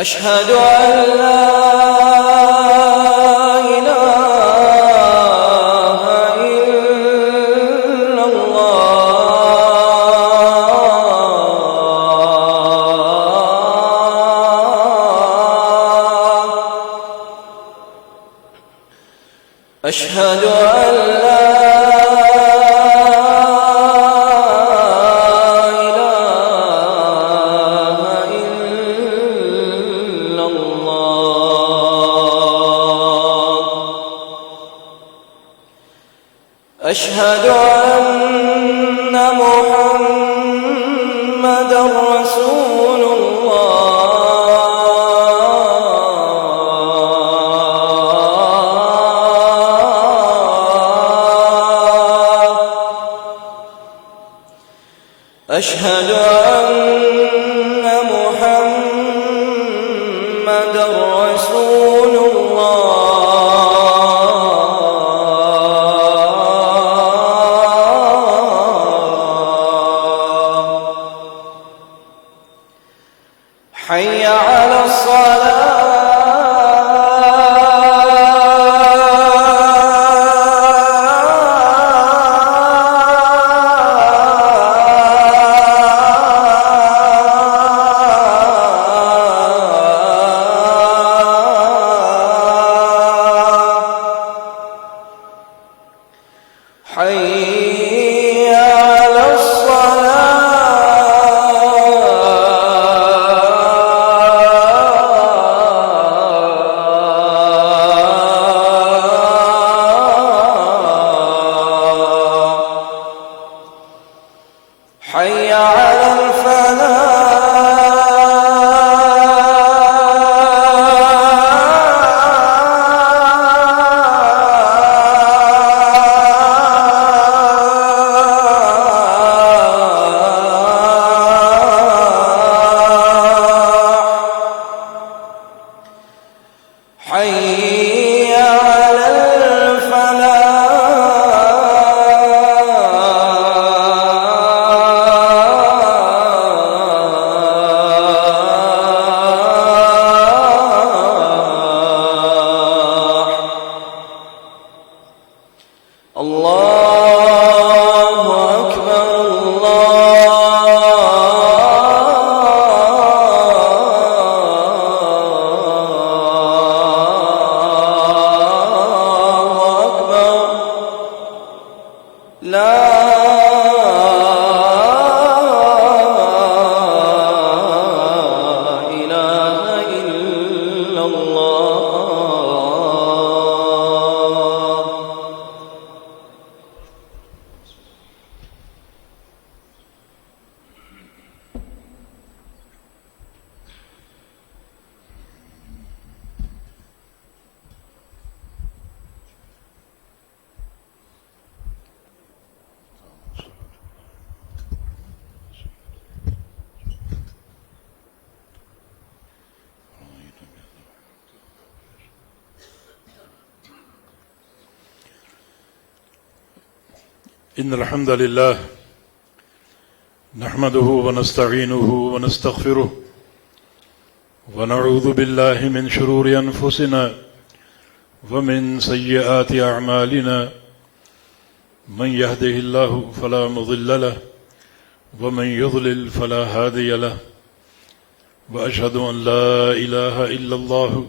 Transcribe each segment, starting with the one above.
أشهد أن لا إله إلا الله. أشهد أن لا أشهد أن محمدًا رسول الله. أشهد أن محمدًا رسول الله. حي على حي على حي على الفلاح. حي على الفلاح. الله أكبر الله أكبر. لا إله إلا الله. إن الحمد لله نحمده ونستعينه ونستغفره ونعوذ بالله من شرور أنفسنا ومن سيئات أعمالنا. من يهده الله فلا مضل له ومن يضلل فلا هادي له. وأشهد أن لا إله إلا الله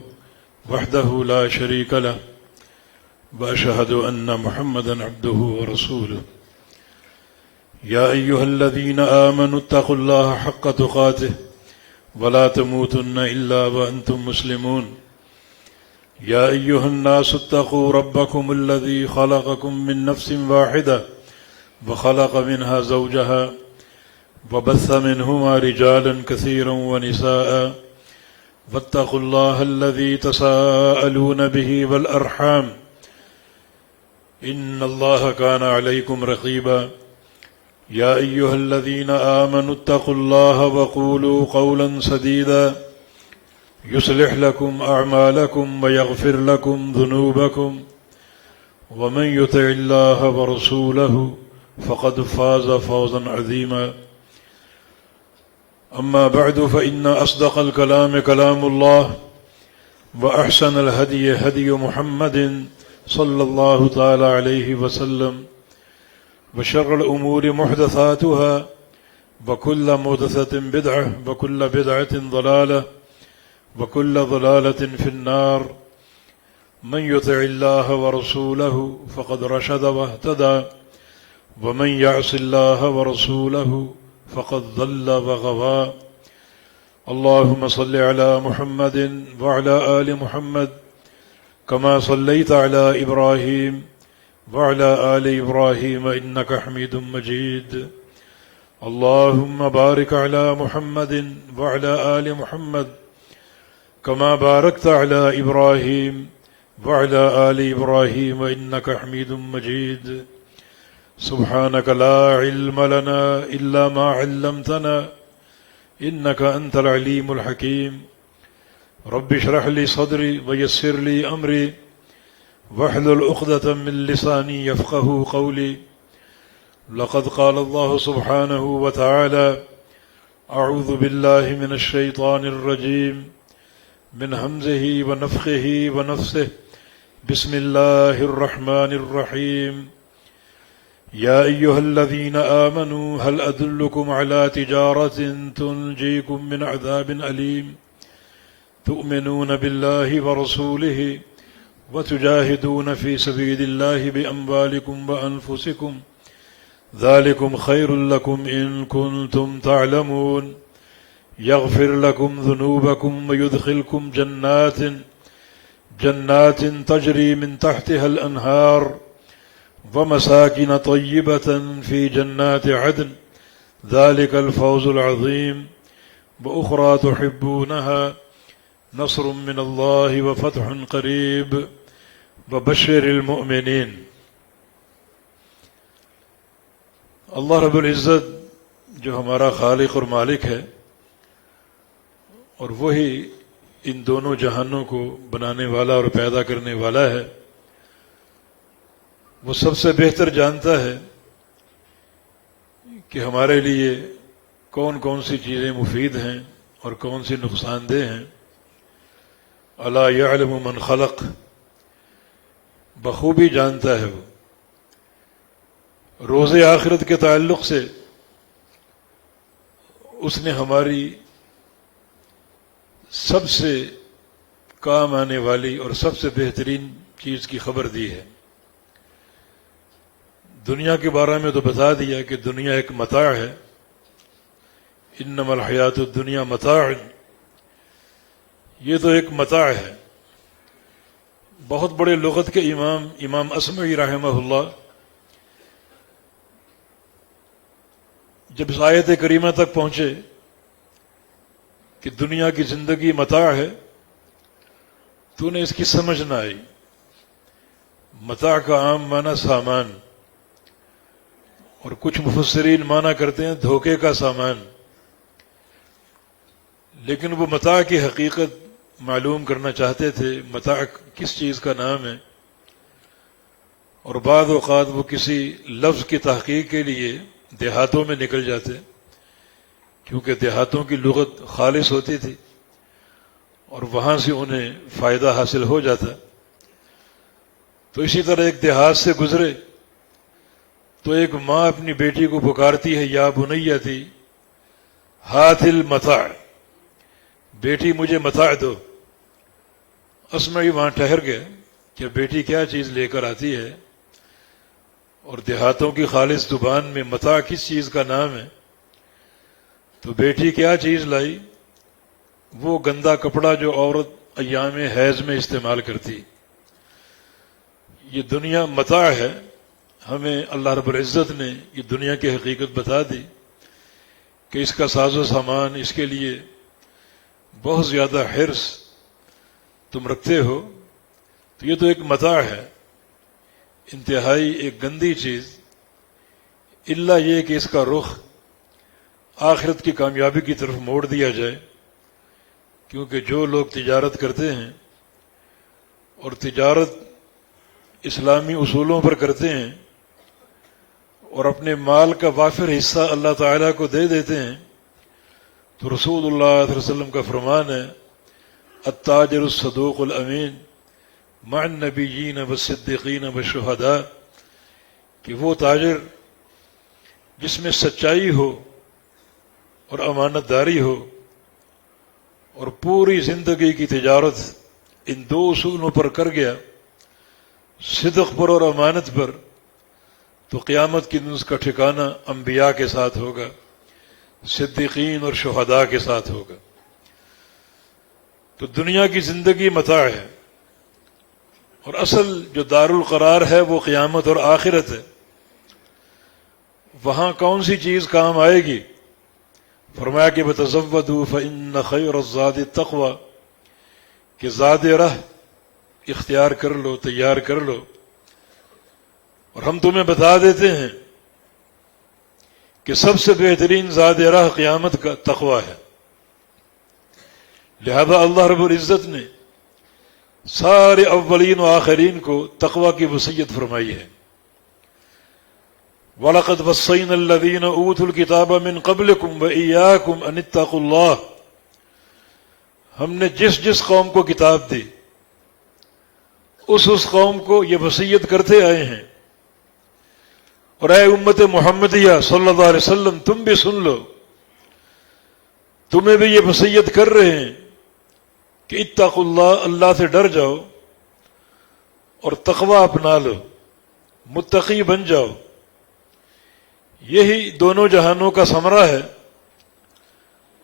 وحده لا شريك له وأشهد أن محمدًا عبده ورسوله. يا أيها الذين آمنوا اتقوا الله حق تقاته ولا تموتن إلا وأنتم مسلمون. يا أيها الناس اتقوا ربكم الذي خلقكم من نفس واحدة وخلق منها زوجها وبث منهما رجالا كثيرا ونساء واتقوا الله الذي تساءلون به والأرحام إن الله كان عليكم رقيبا يا أيها الذين آمنوا اتقوا الله وقولوا قولا سديدا يصلح لكم أعمالكم ويغفر لكم ذنوبكم ومن يطع الله ورسوله فقد فاز فوزا عظيما أما بعد فإن أصدق الكلام كلام الله وأحسن الهدي هدي محمد صلى الله تعالى عليه وسلم وشر الأمور محدثاتها وكل محدثة بدعة وكل بدعة ضلالة وكل ضلالة في النار من يطع الله ورسوله فقد رشد واهتدى ومن يعص الله ورسوله فقد ضل وغوى اللهم صل على محمد وعلى آل محمد كما صليت على إبراهيم وعلى آل إبراهيم إنك حميد مجيد اللهم بارك على محمد وعلى آل محمد كما باركت على إبراهيم وعلى آل إبراهيم إنك حميد مجيد سبحانك لا علم لنا إلا ما علمتنا إنك أنت العليم الحكيم رب اشرح لي صدري ويسر لي أمري واحلل عقدة من لساني يفقه قولي لقد قال الله سبحانه وتعالى أعوذ بالله من الشيطان الرجيم من همزه ونفخه ونفسه بسم الله الرحمن الرحيم يا أيها الذين آمنوا هل أدلكم على تجارة تنجيكم من عذاب أليم تؤمنون بالله ورسوله وتجاهدون في سبيل الله بأموالكم وأنفسكم ذلكم خير لكم إن كنتم تعلمون يغفر لكم ذنوبكم ويدخلكم جنات تجري من تحتها الأنهار ومساكن طيبة في جنات عدن ذلك الفوز العظيم وأخرى تحبونها نصر من الله وفتح قريب وبشر المؤمنين اللہ رب العزت جو ہمارا خالق اور مالک ہے اور وہی ان دونوں جہانوں کو بنانے والا اور پیدا کرنے والا ہے، وہ سب سے بہتر جانتا ہے کہ ہمارے لیے کون کون سی چیزیں مفید ہیں اور کون سی نقصان دہ ہیں۔ الا یعلم من خلق، بخوبی جانتا ہے وہ۔ روز آخرت کے تعلق سے اس نے ہماری سب سے کام آنے والی اور سب سے بہترین چیز کی خبر دی ہے۔ دنیا کے بارے میں تو بتا دیا کہ دنیا ایک متاع ہے، انما الحیات الدنیا متاع، یہ تو ایک متاع ہے۔ بہت بڑے لغت کے امام اصمعی رحمہ اللہ جب اس آیت کریمہ تک پہنچے کہ دنیا کی زندگی متاع ہے تو انہیں اس کی سمجھ نہ آئی۔ متاع کا عام معنی سامان، اور کچھ مفسرین معنی کرتے ہیں دھوکے کا سامان، لیکن وہ متاع کی حقیقت معلوم کرنا چاہتے تھے، متاع کس چیز کا نام ہے، اور بعض اوقات وہ کسی لفظ کی تحقیق کے لیے دیہاتوں میں نکل جاتے، کیونکہ دیہاتوں کی لغت خالص ہوتی تھی اور وہاں سے انہیں فائدہ حاصل ہو جاتا۔ تو اسی طرح ایک دیہات سے گزرے تو ایک ماں اپنی بیٹی کو پکارتی ہے، یا بنیتی ہاتھ المتاع، بیٹی مجھے متاع دو۔ اسمعی وہاں ٹھہر گئے کہ بیٹی کیا چیز لے کر آتی ہے، اور دیہاتوں کی خالص زبان میں متاع کس چیز کا نام ہے، تو بیٹی کیا چیز لائی؟ وہ گندا کپڑا جو عورت ایام حیض میں استعمال کرتی۔ یہ دنیا متاع ہے، ہمیں اللہ رب العزت نے یہ دنیا کی حقیقت بتا دی کہ اس کا ساز و سامان، اس کے لیے بہت زیادہ حرص تم رکھتے ہو، تو یہ تو ایک متاع ہے، انتہائی ایک گندی چیز، الا یہ کہ اس کا رخ آخرت کی کامیابی کی طرف موڑ دیا جائے، کیونکہ جو لوگ تجارت کرتے ہیں اور تجارت اسلامی اصولوں پر کرتے ہیں اور اپنے مال کا وافر حصہ اللہ تعالیٰ کو دے دیتے ہیں، تو رسول اللہ صلی اللہ علیہ وسلم کا فرمان ہے التاجر الصدوق الامین مع النبیین والصدیقین والشہداء، کہ وہ تاجر جس میں سچائی ہو اور امانت داری ہو اور پوری زندگی کی تجارت ان دو اصولوں پر کر گیا، صدق پر اور امانت پر، تو قیامت کے دن اس کا ٹھکانہ انبیاء کے ساتھ ہوگا، صدیقین اور شہداء کے ساتھ ہوگا۔ تو دنیا کی زندگی متاع ہے، اور اصل جو دار القرار ہے وہ قیامت اور آخرت ہے۔ وہاں کون سی چیز کام آئے گی؟ فرمایا کہ بتزودوا فإن خیر الزاد التقوی، کہ زاد راہ اختیار کر لو، تیار کر لو، اور ہم تمہیں بتا دیتے ہیں کہ سب سے بہترین زاد راہ قیامت کا تقوی ہے۔ لہذا اللہ رب العزت نے سارے اولین و آخرین کو تقوی کی وصیت فرمائی ہے۔ وَلَقَدْ وَصَّيْنَا الَّذِينَ أُوتُوا الْكِتَابَ مِنْ قَبْلِكُمْ وَإِيَّاكُمْ أَنِ اتَّقُوا اللَّهَ، ہم نے جس قوم کو کتاب دی اس قوم کو یہ وصیت کرتے آئے ہیں، اور اے امت محمدیہ صلی اللہ علیہ وسلم تم بھی سن لو، تمہیں بھی یہ وصیت کر رہے ہیں کہ اتقوا اللہ، اللہ سے ڈر جاؤ اور تقوی اپنا لو، متقی بن جاؤ۔ یہی دونوں جہانوں کا ثمرہ ہے،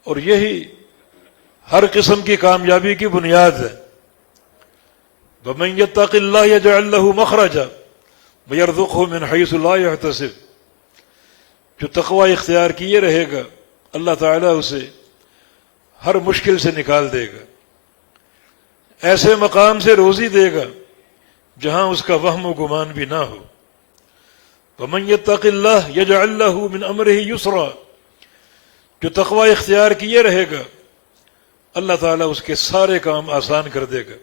اور یہی ہر قسم کی کامیابی کی بنیاد ہے۔ وَمَن يَتَّقِ اللَّهَ يَجْعَل لَّهُ مَخْرَجًا وَيَرْزُقْهُ مِنْ حَيْثُ لَا يَحْتَسِبُ، جو تقوی اختیار کیے رہے گا اللہ تعالیٰ اسے ہر مشکل سے نکال دے گا، ایسے مقام سے روزی دے گا جہاں اس کا وہم و گمان بھی نہ ہو۔ وَمَن يَتَّقِ اللَّهَ يَجْعَل لَّهُ مِنْ أَمْرِهِ يُسْرًا، جو تقوی اختیار کیے رہے گا اللہ تعالیٰ اس کے سارے کام آسان کر دے گا۔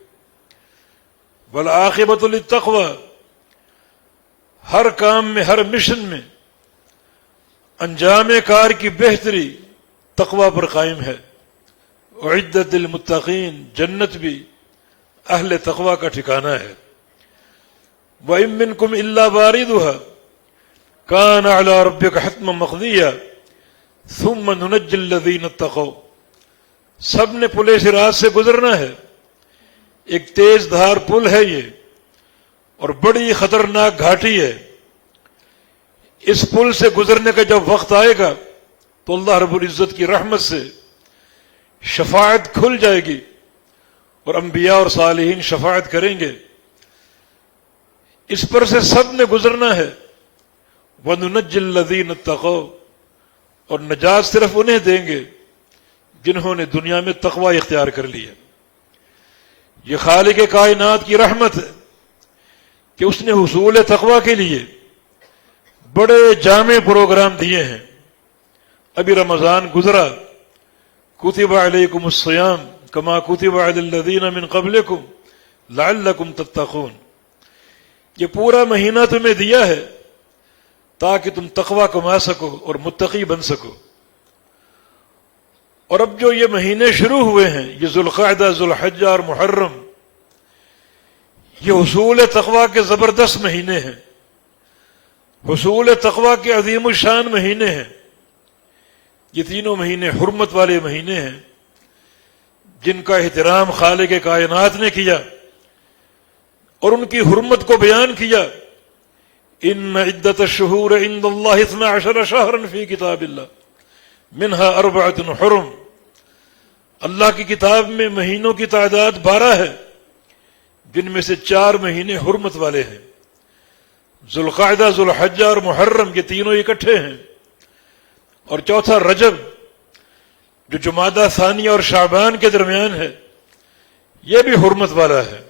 وَالْعَاقِبَةُ لِلتَّقْوَى، ہر کام میں، ہر مشن میں انجام کار کی بہتری تقوی پر قائم ہے۔ اعدت للمتقین، جنت بھی اہل تقوی کا ٹھکانہ ہے۔ وَإِن مِّنكُمْ إِلَّا وَارِدُهَا كَانَ عَلَى رَبِّكَ حَتْمًا مَّقْضِيًّا ثُمَّ نُنَجِّي الَّذِينَ اتَّقَوْا، سب نے پلے صراط سے گزرنا ہے، ایک تیز دھار پل ہے یہ، اور بڑی خطرناک گھاٹی ہے۔ اس پل سے گزرنے کا جب وقت آئے گا تو اللہ رب العزت کی رحمت سے شفاعت کھل جائے گی، اور انبیاء اور صالحین شفاعت کریں گے۔ اس پر سے سب نے گزرنا ہے۔ وَنُنَجِّي الَّذِينَ اتَّقَوْا، اور نجات صرف انہیں دیں گے جنہوں نے دنیا میں تقوی اختیار کر لیا۔ یہ خالق کائنات کی رحمت ہے کہ اس نے حصول تقوی کے لیے بڑے جامع پروگرام دیے ہیں۔ ابھی رمضان گزرا، کتب علیکم الصیام کما کتب علی الذین من قبلکم لعلکم تتقون، یہ پورا مہینہ تمہیں دیا ہے تاکہ تم تقوی کما سکو اور متقی بن سکو۔ اور اب جو یہ مہینے شروع ہوئے ہیں، یہ ذوالقعدہ، ذوالحجہ اور محرم، یہ حصول تقوی کے زبردست مہینے ہیں، حصول تقوی کے عظیم الشان مہینے ہیں۔ یہ تینوں مہینے حرمت والے مہینے ہیں جن کا احترام خالق کائنات نے کیا اور ان کی حرمت کو بیان کیا۔ ان عدت الشہور عند اللہ 12 شہرا فی کتاب اللہ منها 4 حرم، اللہ کی کتاب میں مہینوں کی تعداد 12 ہے جن میں سے 4 مہینے حرمت والے ہیں۔ ذوالقعدہ، ذوالحجہ اور محرم، یہ تینوں اکٹھے ہیں، اور چوتھا رجب جو جمادہ ثانیہ اور شعبان کے درمیان ہے یہ بھی حرمت والا ہے۔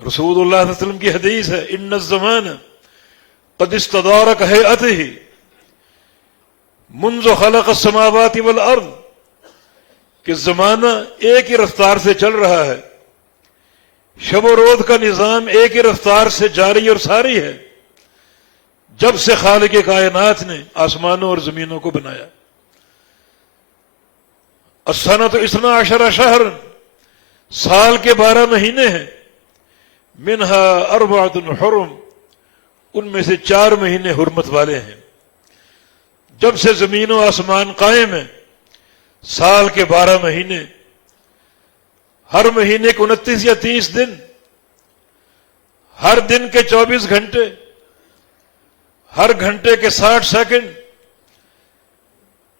رسول اللہ صلی اللہ علیہ وسلم کی حدیث ہے ان الزمان قد استدار كهيئته منذ خلق السماوات والارض، کہ زمانہ ایک ہی رفتار سے چل رہا ہے، شب و روز کا نظام ایک ہی رفتار سے جاری اور ساری ہے جب سے خالق کائنات نے آسمانوں اور زمینوں کو بنایا۔ السنۃ 12 شہرا، سال کے 12 مہینے ہیں، منہا 4 حرم، ان میں سے 4 مہینے حرمت والے ہیں۔ جب سے زمین و آسمان قائم ہیں سال کے 12 مہینے، ہر مہینے کے 29 یا 30 دن، ہر دن کے 24 گھنٹے، ہر گھنٹے کے 60 سیکنڈ،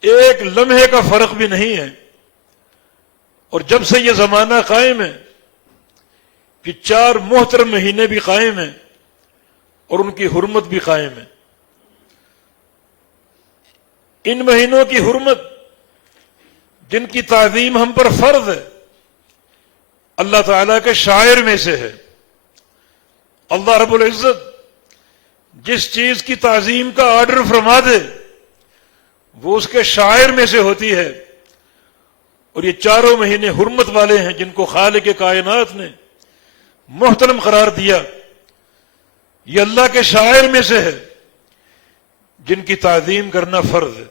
ایک لمحے کا فرق بھی نہیں ہے۔ اور جب سے یہ زمانہ قائم ہے کہ 4 محترم مہینے بھی قائم ہیں اور ان کی حرمت بھی قائم ہے۔ ان مہینوں کی حرمت جن کی تعظیم ہم پر فرض ہے، اللہ تعالیٰ کے شاعر میں سے ہے۔ اللہ رب العزت جس چیز کی تعظیم کا آرڈر فرما دے وہ اس کے شاعر میں سے ہوتی ہے، اور یہ 4 مہینے حرمت والے ہیں جن کو خالق کائنات نے محترم قرار دیا۔ یہ اللہ کے شاعر میں سے ہے جن کی تعظیم کرنا فرض ہے۔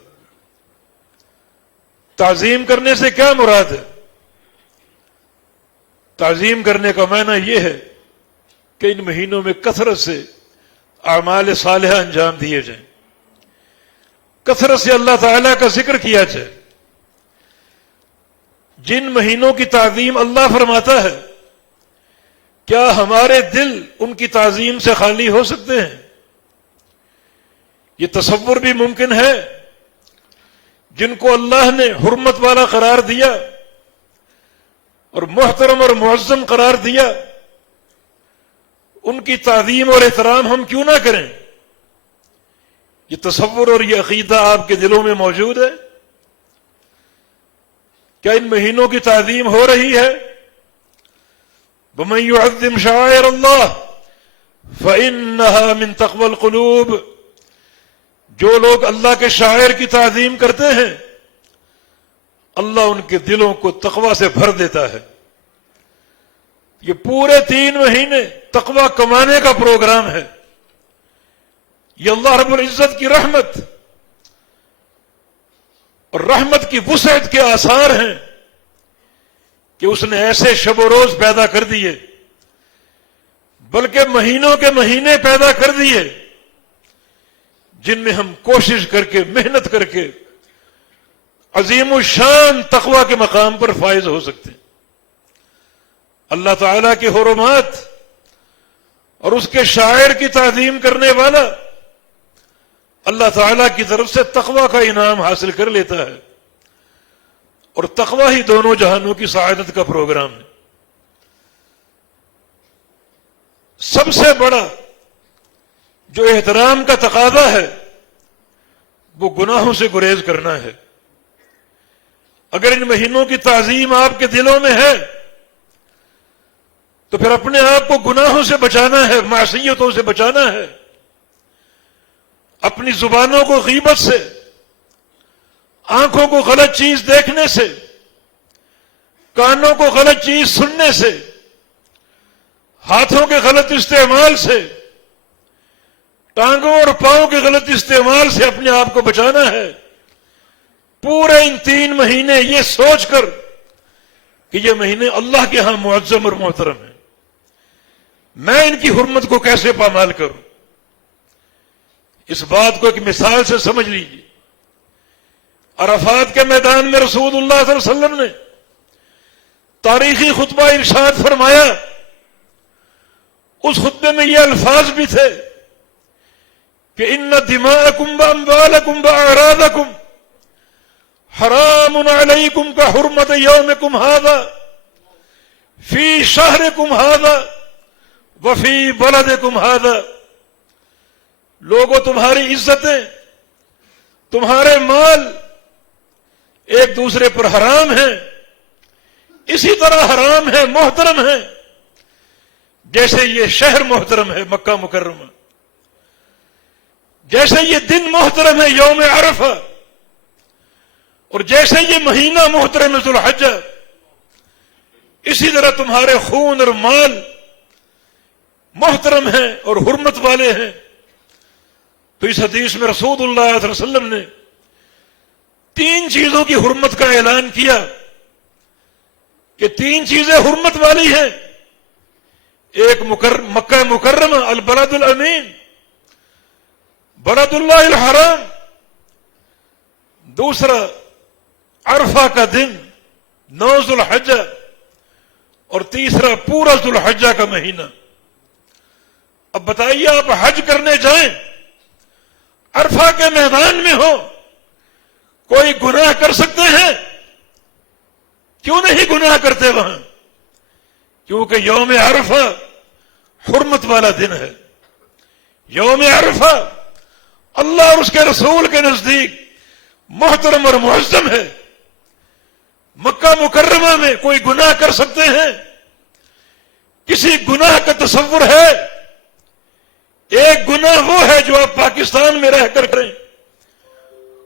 تعظیم کرنے سے کیا مراد ہے؟ تعظیم کرنے کا معنی یہ ہے کہ ان مہینوں میں کثرت سے اعمال صالحہ انجام دیے جائیں، کثرت سے اللہ تعالیٰ کا ذکر کیا جائے۔ جن مہینوں کی تعظیم اللہ فرماتا ہے، کیا ہمارے دل ان کی تعظیم سے خالی ہو سکتے ہیں؟ یہ تصور بھی ممکن ہے جن کو اللہ نے حرمت والا قرار دیا اور محترم اور معظم قرار دیا، ان کی تعظیم اور احترام ہم کیوں نہ کریں؟ یہ تصور اور یہ عقیدہ آپ کے دلوں میں موجود ہے؟ کیا ان مہینوں کی تعظیم ہو رہی ہے؟ وَمَن يُعَظِّمْ شَعَائِرَ اللَّهِ فَإِنَّهَا مِن تَقْوَى الْقُلُوبِ، جو لوگ اللہ کے شاعر کی تعظیم کرتے ہیں اللہ ان کے دلوں کو تقوی سے بھر دیتا ہے۔ یہ پورے 3 مہینے تقوی کمانے کا پروگرام ہے۔ یہ اللہ رب العزت کی رحمت اور رحمت کی وسعت کے آثار ہیں کہ اس نے ایسے شب و روز پیدا کر دیے، بلکہ مہینوں کے مہینے پیدا کر دیے جن میں ہم کوشش کر کے محنت کر کے عظیم الشان تقوی کے مقام پر فائز ہو سکتے ہیں۔ اللہ تعالیٰ کی حرمات اور اس کے شاعر کی تعظیم کرنے والا اللہ تعالیٰ کی طرف سے تقوی کا انعام حاصل کر لیتا ہے، اور تقوی ہی دونوں جہانوں کی سعادت کا پروگرام ہے۔ سب سے بڑا جو احترام کا تقاضا ہے وہ گناہوں سے گریز کرنا ہے۔ اگر ان مہینوں کی تعظیم آپ کے دلوں میں ہے تو پھر اپنے آپ کو گناہوں سے بچانا ہے، معصیتوں سے بچانا ہے، اپنی زبانوں کو غیبت سے، آنکھوں کو غلط چیز دیکھنے سے، کانوں کو غلط چیز سننے سے، ہاتھوں کے غلط استعمال سے، ٹانگوں اور پاؤں کے غلط استعمال سے اپنے آپ کو بچانا ہے۔ پورے ان 3 مہینے یہ سوچ کر کہ یہ مہینے اللہ کے ہاں معظم اور محترم ہیں، میں ان کی حرمت کو کیسے پامال کروں؟ اس بات کو ایک مثال سے سمجھ لیجیے۔ عرفات کے میدان میں رسول اللہ صلی اللہ علیہ وسلم نے تاریخی خطبہ ارشاد فرمایا، اس خطبے میں یہ الفاظ بھی تھے کہ ان دماءکم واموالکم واعراضکم حرام علیکم کحرمت یومکم ھذا فی شہرکم ھذا وفی بلدکم ھذا، لوگوں تمہاری عزتیں، تمہارے مال ایک دوسرے پر حرام ہیں، اسی طرح حرام ہے، محترم ہے، جیسے یہ شہر محترم ہے مکہ مکرمہ، جیسے یہ دن محترم ہے یوم عرفہ، اور جیسے یہ مہینہ محترم ہے ذو الحجہ، اسی طرح تمہارے خون اور مال محترم ہیں اور حرمت والے ہیں۔ تو اس حدیث میں رسول اللہ صلی اللہ علیہ وسلم نے 3 چیزوں کی حرمت کا اعلان کیا کہ 3 چیزیں حرمت والی ہیں۔ ایک مکہ مکرمہ البلد الامین، بلد اللہ الحرام، دوسرا عرفہ کا دن 9 ذو الحجہ، اور تیسرا پورا ذو الحجہ کا مہینہ۔ اب بتائیے، آپ حج کرنے جائیں، عرفہ کے میدان میں ہو، کوئی گناہ کر سکتے ہیں؟ کیوں نہیں گناہ کرتے وہاں؟ کیونکہ یوم عرفہ حرمت والا دن ہے۔ یوم عرفہ اللہ اور اس کے رسول کے نزدیک محترم اور معظم ہے۔ مکہ مکرمہ میں کوئی گناہ کر سکتے ہیں؟ کسی گناہ کا تصور ہے؟ ایک گناہ وہ ہے جو آپ پاکستان میں رہ کر کریں،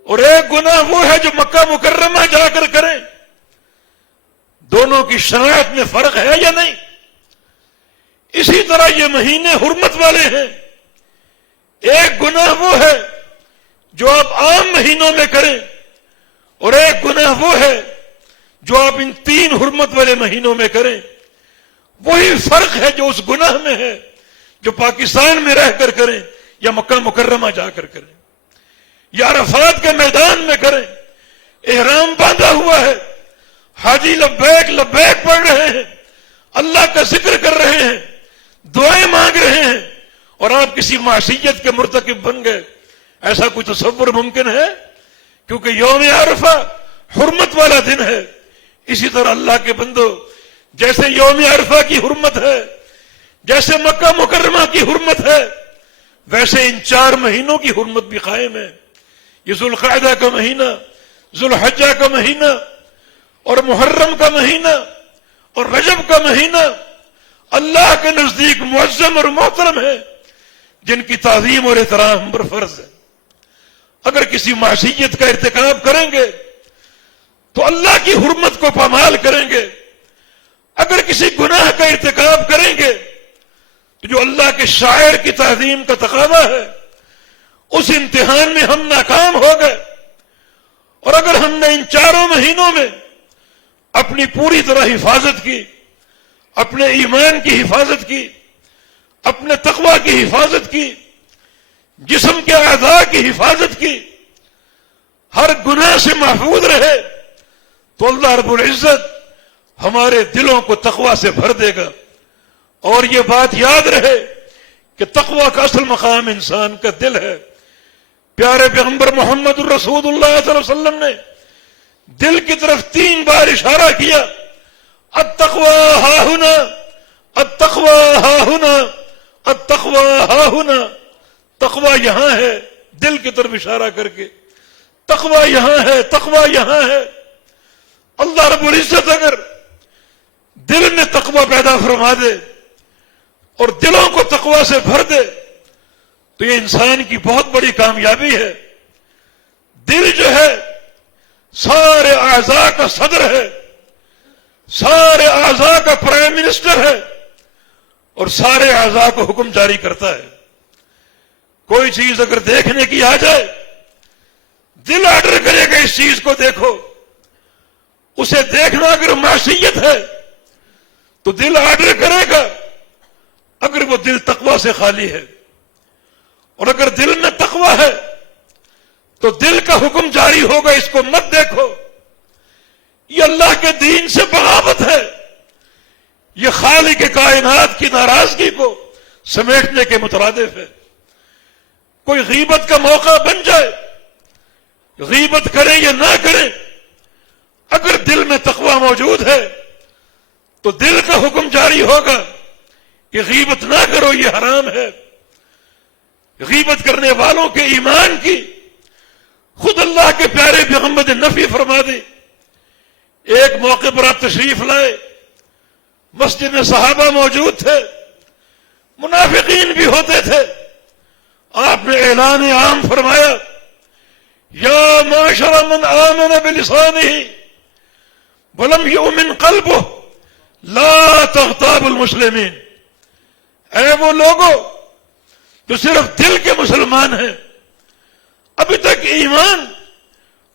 اور ایک گناہ وہ ہے جو مکہ مکرمہ جا کر کریں۔ دونوں کی شرائط میں فرق ہے یا نہیں؟ اسی طرح یہ مہینے حرمت والے ہیں۔ ایک گناہ وہ ہے جو آپ عام مہینوں میں کریں، اور ایک گناہ وہ ہے جو آپ ان 3 حرمت والے مہینوں میں کریں۔ وہی فرق ہے جو اس گناہ میں ہے جو پاکستان میں رہ کر کریں یا مکہ مکرمہ جا کر کریں، یا عرفات کے میدان میں کریں۔ احرام باندھا ہوا ہے، حاجی لبیک لبیک پڑھ رہے ہیں، اللہ کا ذکر کر رہے ہیں، دعائیں مانگ رہے ہیں، اور آپ کسی معصیت کے مرتکب بن گئے۔ ایسا کوئی تصور ممکن ہے؟ کیونکہ یوم عرفہ حرمت والا دن ہے۔ اسی طرح اللہ کے بندو، جیسے یوم عرفہ کی حرمت ہے، جیسے مکہ مکرمہ کی حرمت ہے، ویسے ان 4 مہینوں کی حرمت بھی قائم ہے۔ یہ ذو القعدہ کا مہینہ، ذو الحجہ کا مہینہ، اور محرم کا مہینہ، اور رجب کا مہینہ اللہ کے نزدیک معظم اور محترم ہے، جن کی تعظیم اور احترام ہم پر فرض ہے۔ اگر کسی معصیت کا ارتکاب کریں گے تو اللہ کی حرمت کو پامال کریں گے، اگر کسی گناہ کا ارتکاب کریں گے تو جو اللہ کے شاعر کی تعظیم کا تقاضا ہے، اس امتحان میں ہم ناکام ہو گئے۔ اور اگر ہم نے ان 4 مہینوں میں اپنی پوری طرح حفاظت کی، اپنے ایمان کی حفاظت کی، اپنے تقوی کی حفاظت کی، جسم کے اعضاء کی حفاظت کی، ہر گناہ سے محفوظ رہے، تو اللہ رب العزت ہمارے دلوں کو تقوی سے بھر دے گا۔ اور یہ بات یاد رہے کہ تقوی کا اصل مقام انسان کا دل ہے۔ پیارے پیغمبر محمد الرسول اللہ صلی اللہ علیہ وسلم نے دل کی طرف 3 بار اشارہ کیا، التقوی ہا ہنا، التقوی ہا ہنا، التقوی ہا ہنا۔ تقوی یہاں ہے، دل کی طرف اشارہ کر کے، تقوی یہاں ہے، تقوی یہاں ہے۔ اللہ رب العزت اگر دل میں تقوی پیدا فرما دے اور دلوں کو تقوی سے بھر دے تو یہ انسان کی بہت بڑی کامیابی ہے۔ دل جو ہے سارے اعضاء کا صدر ہے، سارے اعضاء کا پرائم منسٹر ہے، اور سارے اعضاء کو حکم جاری کرتا ہے۔ کوئی چیز اگر دیکھنے کی آ جائے، دل آرڈر کرے گا اس چیز کو دیکھو۔ اسے دیکھنا اگر معصیت ہے تو دل آرڈر کرے گا، اگر وہ دل تقوی سے خالی ہے۔ اور اگر دل میں تقوی ہے تو دل کا حکم جاری ہوگا، اس کو مت دیکھو، یہ اللہ کے دین سے بغاوت ہے، یہ خالق کائنات کی ناراضگی کو سمیٹنے کے مترادف ہے۔ کوئی غیبت کا موقع بن جائے، غیبت کریں یا نہ کریں، اگر دل میں تقوی موجود ہے تو دل کا حکم جاری ہوگا کہ غیبت نہ کرو، یہ حرام ہے۔ غیبت کرنے والوں کے ایمان کی خود اللہ کے پیارے پیغمبر نے نفی فرما دی۔ ایک موقع پر آپ تشریف لائے، مسجد میں صحابہ موجود تھے، منافقین بھی ہوتے تھے، آپ نے اعلان عام فرمایا، یا معاشر من آمن بلسانہ ولم یؤمن قلبہ لا تغتابوا المسلمین، اے وہ لوگوں جو صرف دل کے مسلمان ہیں، ابھی تک ایمان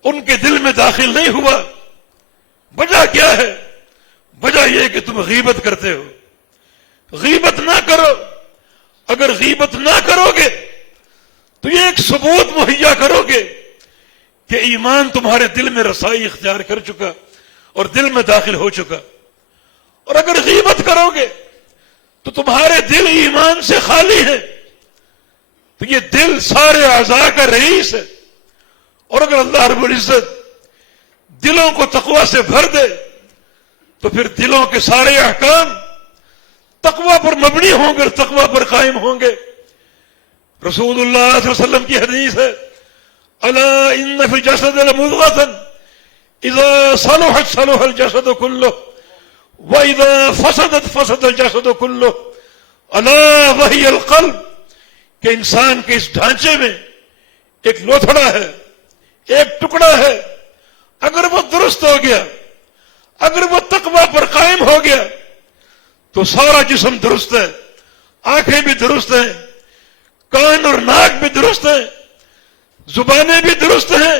ان کے دل میں داخل نہیں ہوا۔ وجہ کیا ہے؟ وجہ یہ کہ تم غیبت کرتے ہو۔ غیبت نہ کرو، اگر غیبت نہ کرو گے تو یہ ایک ثبوت مہیا کرو گے کہ ایمان تمہارے دل میں رسائی اختیار کر چکا اور دل میں داخل ہو چکا، اور اگر غیبت کرو گے تو تمہارے دل ایمان سے خالی ہے، تو یہ دل سارے اعضاء کا رئیس ہے، اور اگر اللہ رب العزت دلوں کو تقوی سے بھر دے تو پھر دلوں کے سارے احکام تقوی پر مبنی ہوں گے اور تقوی پر قائم ہوں گے۔ رسول اللہ صلی اللہ علیہ وسلم کی حدیث ہے، الا ان فی الجسد لمضغۃ اذا صلحت صلح الجسد كله واذا فسدت فسد الجسد كله الا وهي القلب، کہ انسان کے اس ڈھانچے میں ایک لوتھڑا ہے، ایک ٹکڑا ہے، اگر وہ درست ہو گیا، اگر وہ تقوی پر قائم ہو گیا تو سارا جسم درست ہے، آنکھیں بھی درست ہیں، کان اور ناک بھی درست ہیں، زبانیں بھی درست ہیں،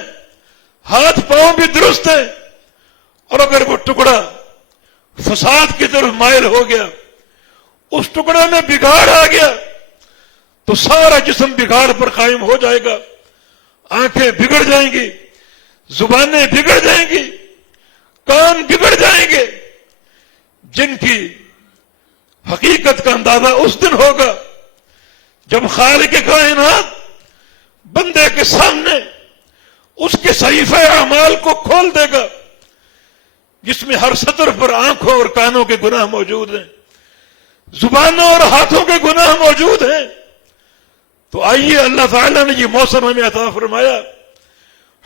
ہاتھ پاؤں بھی درست ہیں، اور اگر وہ ٹکڑا فساد کی طرف مائل ہو گیا، اس ٹکڑے میں بگاڑ آ گیا تو سارا جسم بگاڑ پر قائم ہو جائے گا، آنکھیں بگڑ جائیں گی، زبانیں بگڑ جائیں گی، کان بگڑ جائیں گے، جن کی حقیقت کا اندازہ اس دن ہوگا جب خالق کائنات بندے کے سامنے اس کے صحیفہ اعمال کو کھول دے گا، جس میں ہر سطر پر آنکھوں اور کانوں کے گناہ موجود ہیں، زبانوں اور ہاتھوں کے گناہ موجود ہیں۔ تو آئیے اللہ تعالیٰ نے یہ موسم ہمیں عطا فرمایا،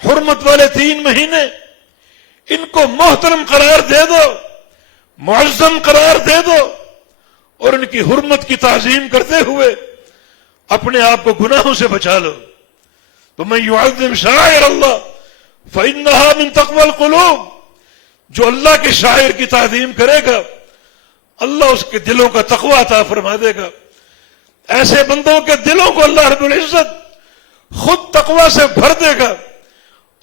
حرمت والے 3 مہینے، ان کو محترم قرار دے دو، معظم قرار دے دو، اور ان کی حرمت کی تعظیم کرتے ہوئے اپنے آپ کو گناہوں سے بچا لو۔ تو من يعظم شعائر اللہ فإنها من تقوى القلوب، جو اللہ کے شاعر کی تعظیم کرے گا اللہ اس کے دلوں کا تقوی عطا فرما دے گا۔ ایسے بندوں کے دلوں کو اللہ رب العزت خود تقوی سے بھر دے گا،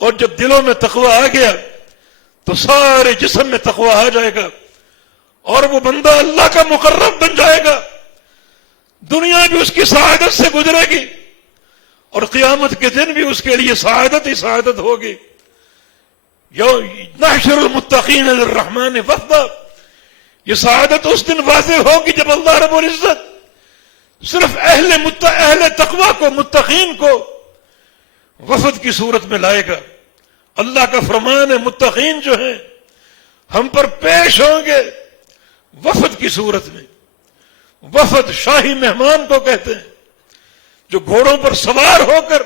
اور جب دلوں میں تقوی آ گیا تو سارے جسم میں تقوی آ جائے گا، اور وہ بندہ اللہ کا مقرب بن جائے گا، دنیا بھی اس کی سعادت سے گزرے گی اور قیامت کے دن بھی اس کے لیے سعادت ہی سعادت ہوگی۔ نحشر المتقین للرحمن وفدا، یہ سعادت اس دن واضح ہوگی جب اللہ رب العزت صرف اہل تقوی کو، متقین کو وفد کی صورت میں لائے گا۔ اللہ کا فرمان ہے متقین جو ہیں ہم پر پیش ہوں گے وفد کی صورت میں۔ وفد شاہی مہمان کو کہتے ہیں، جو گھوڑوں پر سوار ہو کر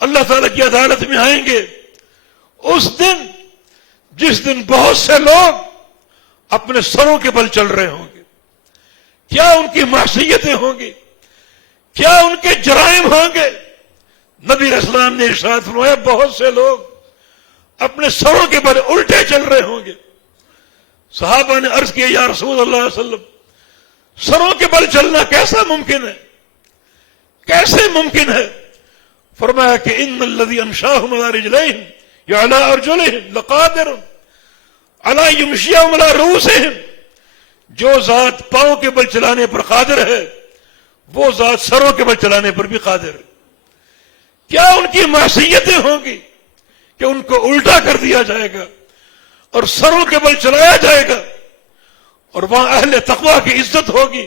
اللہ تعالیٰ کی عدالت میں آئیں گے اس دن، جس دن بہت سے لوگ اپنے سروں کے بل چل رہے ہوں گے۔ کیا ان کی معصیتیں ہوں گی، کیا ان کے جرائم ہوں گے؟ نبی علیہ السلام نے ارشاد فرمایا بہت سے لوگ اپنے سروں کے بل الٹے چل رہے ہوں گے۔ صحابہ نے عرض کیا یا رسول اللہ صلی اللہ علیہ وسلم، سروں کے بل چلنا کیسا ممکن ہے، کیسے ممکن ہے؟ فرمایا کہ ان الذی امشاہم علی رجلہم یا علی ارجلہم لقادر علی یمشیہم علی رؤوسہم، جو ذات پاؤں کے بل چلانے پر قادر ہے وہ ذات سروں کے بل چلانے پر بھی قادر ہے۔ کیا ان کی معصیتیں ہوں گی کہ ان کو الٹا کر دیا جائے گا اور سروں کے بل چلایا جائے گا، اور وہاں اہل تقوی کی عزت ہوگی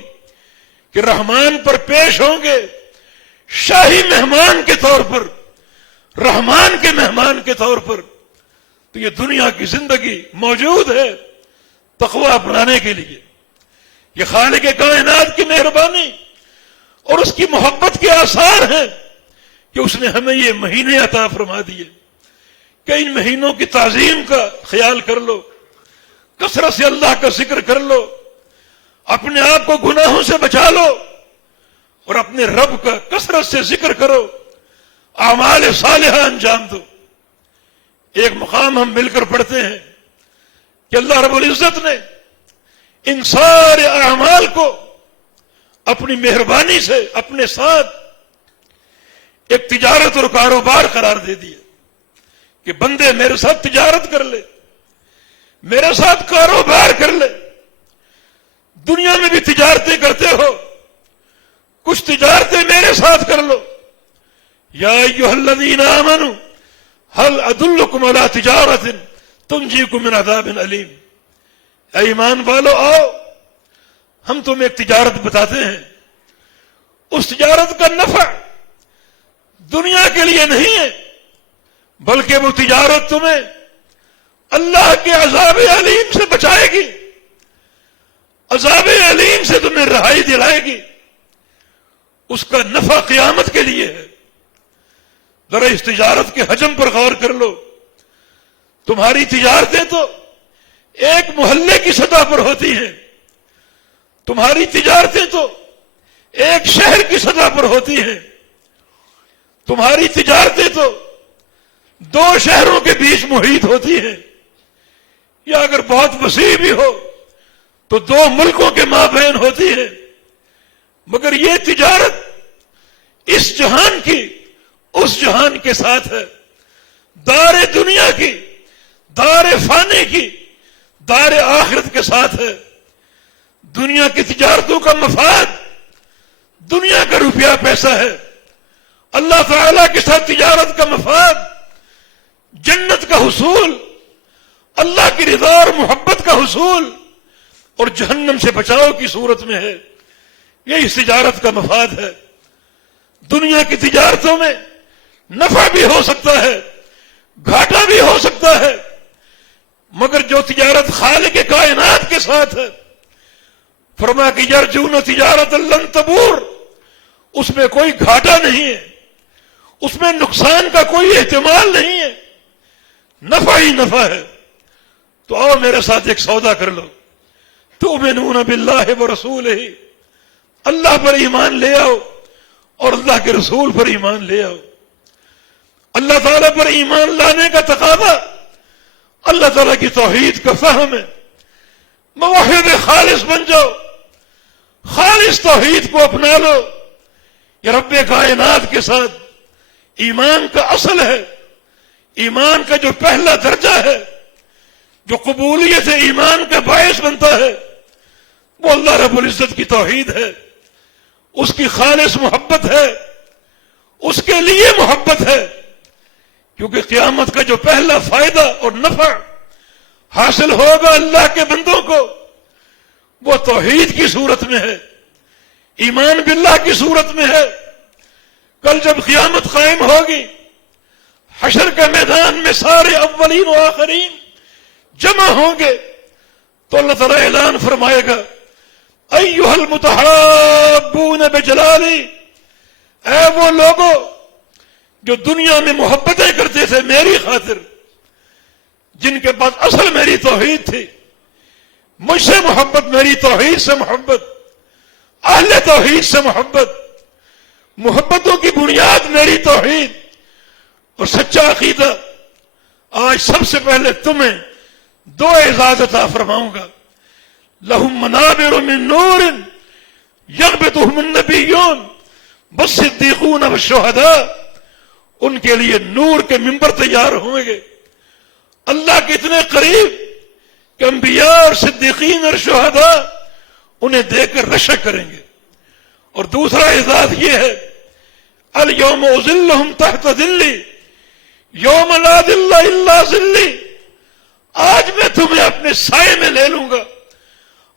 کہ رحمان پر پیش ہوں گے شاہی مہمان کے طور پر، رحمان کے مہمان کے طور پر۔ تو یہ دنیا کی زندگی موجود ہے تقوی اپنانے کے لیے۔ یہ خالق کائنات کی مہربانی اور اس کی محبت کے آثار ہیں کہ اس نے ہمیں یہ مہینے عطا فرما دیے، کہ ان مہینوں کی تعظیم کا خیال کر لو، کثرت سے اللہ کا ذکر کر لو، اپنے آپ کو گناہوں سے بچا لو اور اپنے رب کا کثرت سے ذکر کرو، اعمال صالحہ انجام دو۔ ایک مقام ہم مل کر پڑھتے ہیں کہ اللہ رب العزت نے ان سارے اعمال کو اپنی مہربانی سے اپنے ساتھ ایک تجارت اور کاروبار قرار دے دیا کہ بندے میرے ساتھ تجارت کر لے، میرے ساتھ کاروبار کر لے۔ دنیا میں بھی تجارتیں کرتے ہو، کچھ تجارتیں میرے ساتھ کر لو۔ یا ایھا الذین آمنوا هل ادلکم علی تجارۃ تنجیکم من عذاب علیم، اے ایمان والو آؤ ہم تمہیں ایک تجارت بتاتے ہیں، اس تجارت کا نفع دنیا کے لیے نہیں ہے بلکہ وہ تجارت تمہیں اللہ کے عذاب علیم سے بچائے گی، عذاب علیم سے تمہیں رہائی دلائے گی، اس کا نفع قیامت کے لیے ہے۔ ذرا اس تجارت کے حجم پر غور کر لو۔ تمہاری تجارتیں تو ایک محلے کی سطح پر ہوتی ہیں، تمہاری تجارتیں تو ایک شہر کی سطح پر ہوتی ہیں، تمہاری تجارتیں تو 2 شہروں کے بیچ محیط ہوتی ہیں، یا اگر بہت وسیع بھی ہو تو 2 ملکوں کے مابین ہوتی ہے۔ مگر یہ تجارت اس جہان کی اس جہان کے ساتھ ہے، دار دنیا کی، دار فانی کی، دار آخرت کے ساتھ ہے۔ دنیا کی تجارتوں کا مفاد دنیا کا روپیہ پیسہ ہے، اللہ تعالی کے ساتھ تجارت کا مفاد جنت کا حصول، اللہ کی رضا اور محبت کا حصول اور جہنم سے بچاؤ کی صورت میں ہے۔ یہ اس تجارت کا مفاد ہے۔ دنیا کی تجارتوں میں نفع بھی ہو سکتا ہے، گھاٹا بھی ہو سکتا ہے، مگر جو تجارت خالق کائنات کے ساتھ ہے، فرمایا کہ یرجون تجارت لن تبور، اس میں کوئی گھاٹا نہیں ہے، اس میں نقصان کا کوئی احتمال نہیں ہے، نفع ہی نفع ہے۔ تو آؤ میرے ساتھ ایک سودا کر لو، تؤمنون باللہ ورسولہ، اللہ پر ایمان لے آؤ اور اللہ کے رسول پر ایمان لے آؤ۔ اللہ تعالیٰ پر ایمان لانے کا تقاضا اللہ تعالیٰ کی توحید کا فہم ہے۔ موحد خالص بن جاؤ، خالص توحید کو اپنا لو۔ یہ رب کائنات کے ساتھ ایمان کا اصل ہے، ایمان کا جو پہلا درجہ ہے، جو قبولیت ایمان کا باعث بنتا ہے، وہ اللہ رب العزت کی توحید ہے، اس کی خالص محبت ہے، اس کے لیے محبت ہے، کیونکہ قیامت کا جو پہلا فائدہ اور نفع حاصل ہوگا اللہ کے بندوں کو وہ توحید کی صورت میں ہے، ایمان باللہ کی صورت میں ہے۔ کل جب قیامت قائم ہوگی، حشر کے میدان میں سارے اولین و آخرین جمع ہوں گے تو اللہ تعالیٰ اعلان فرمائے گا، ایھا المتحابون بجلالی، اے وہ لوگوں جو دنیا میں محبتیں کرتے تھے میری خاطر، جن کے پاس اصل میری توحید تھی، مجھ سے محبت، میری توحید سے محبت، اہل توحید سے محبت، محبتوں کی بنیاد میری توحید اور سچا عقیدہ۔ آج سب سے پہلے تمہیں 2 اعزاز عطا فرماؤں گا، لہم منابر من نور یغبطہم النبیون والصدیقون والشہداء، ان کے لیے نور کے ممبر تیار ہوں گے، اللہ کے اتنے قریب کہ انبیاء اور صدیقین اور شہداء انہیں دیکھ کر رشک کریں گے۔ اور دوسرا اعزاز یہ ہے، الیوم اذلہم تحت ذلی یوم لا ذل الا ذلی، آج میں تمہیں اپنے سائے میں لے لوں گا،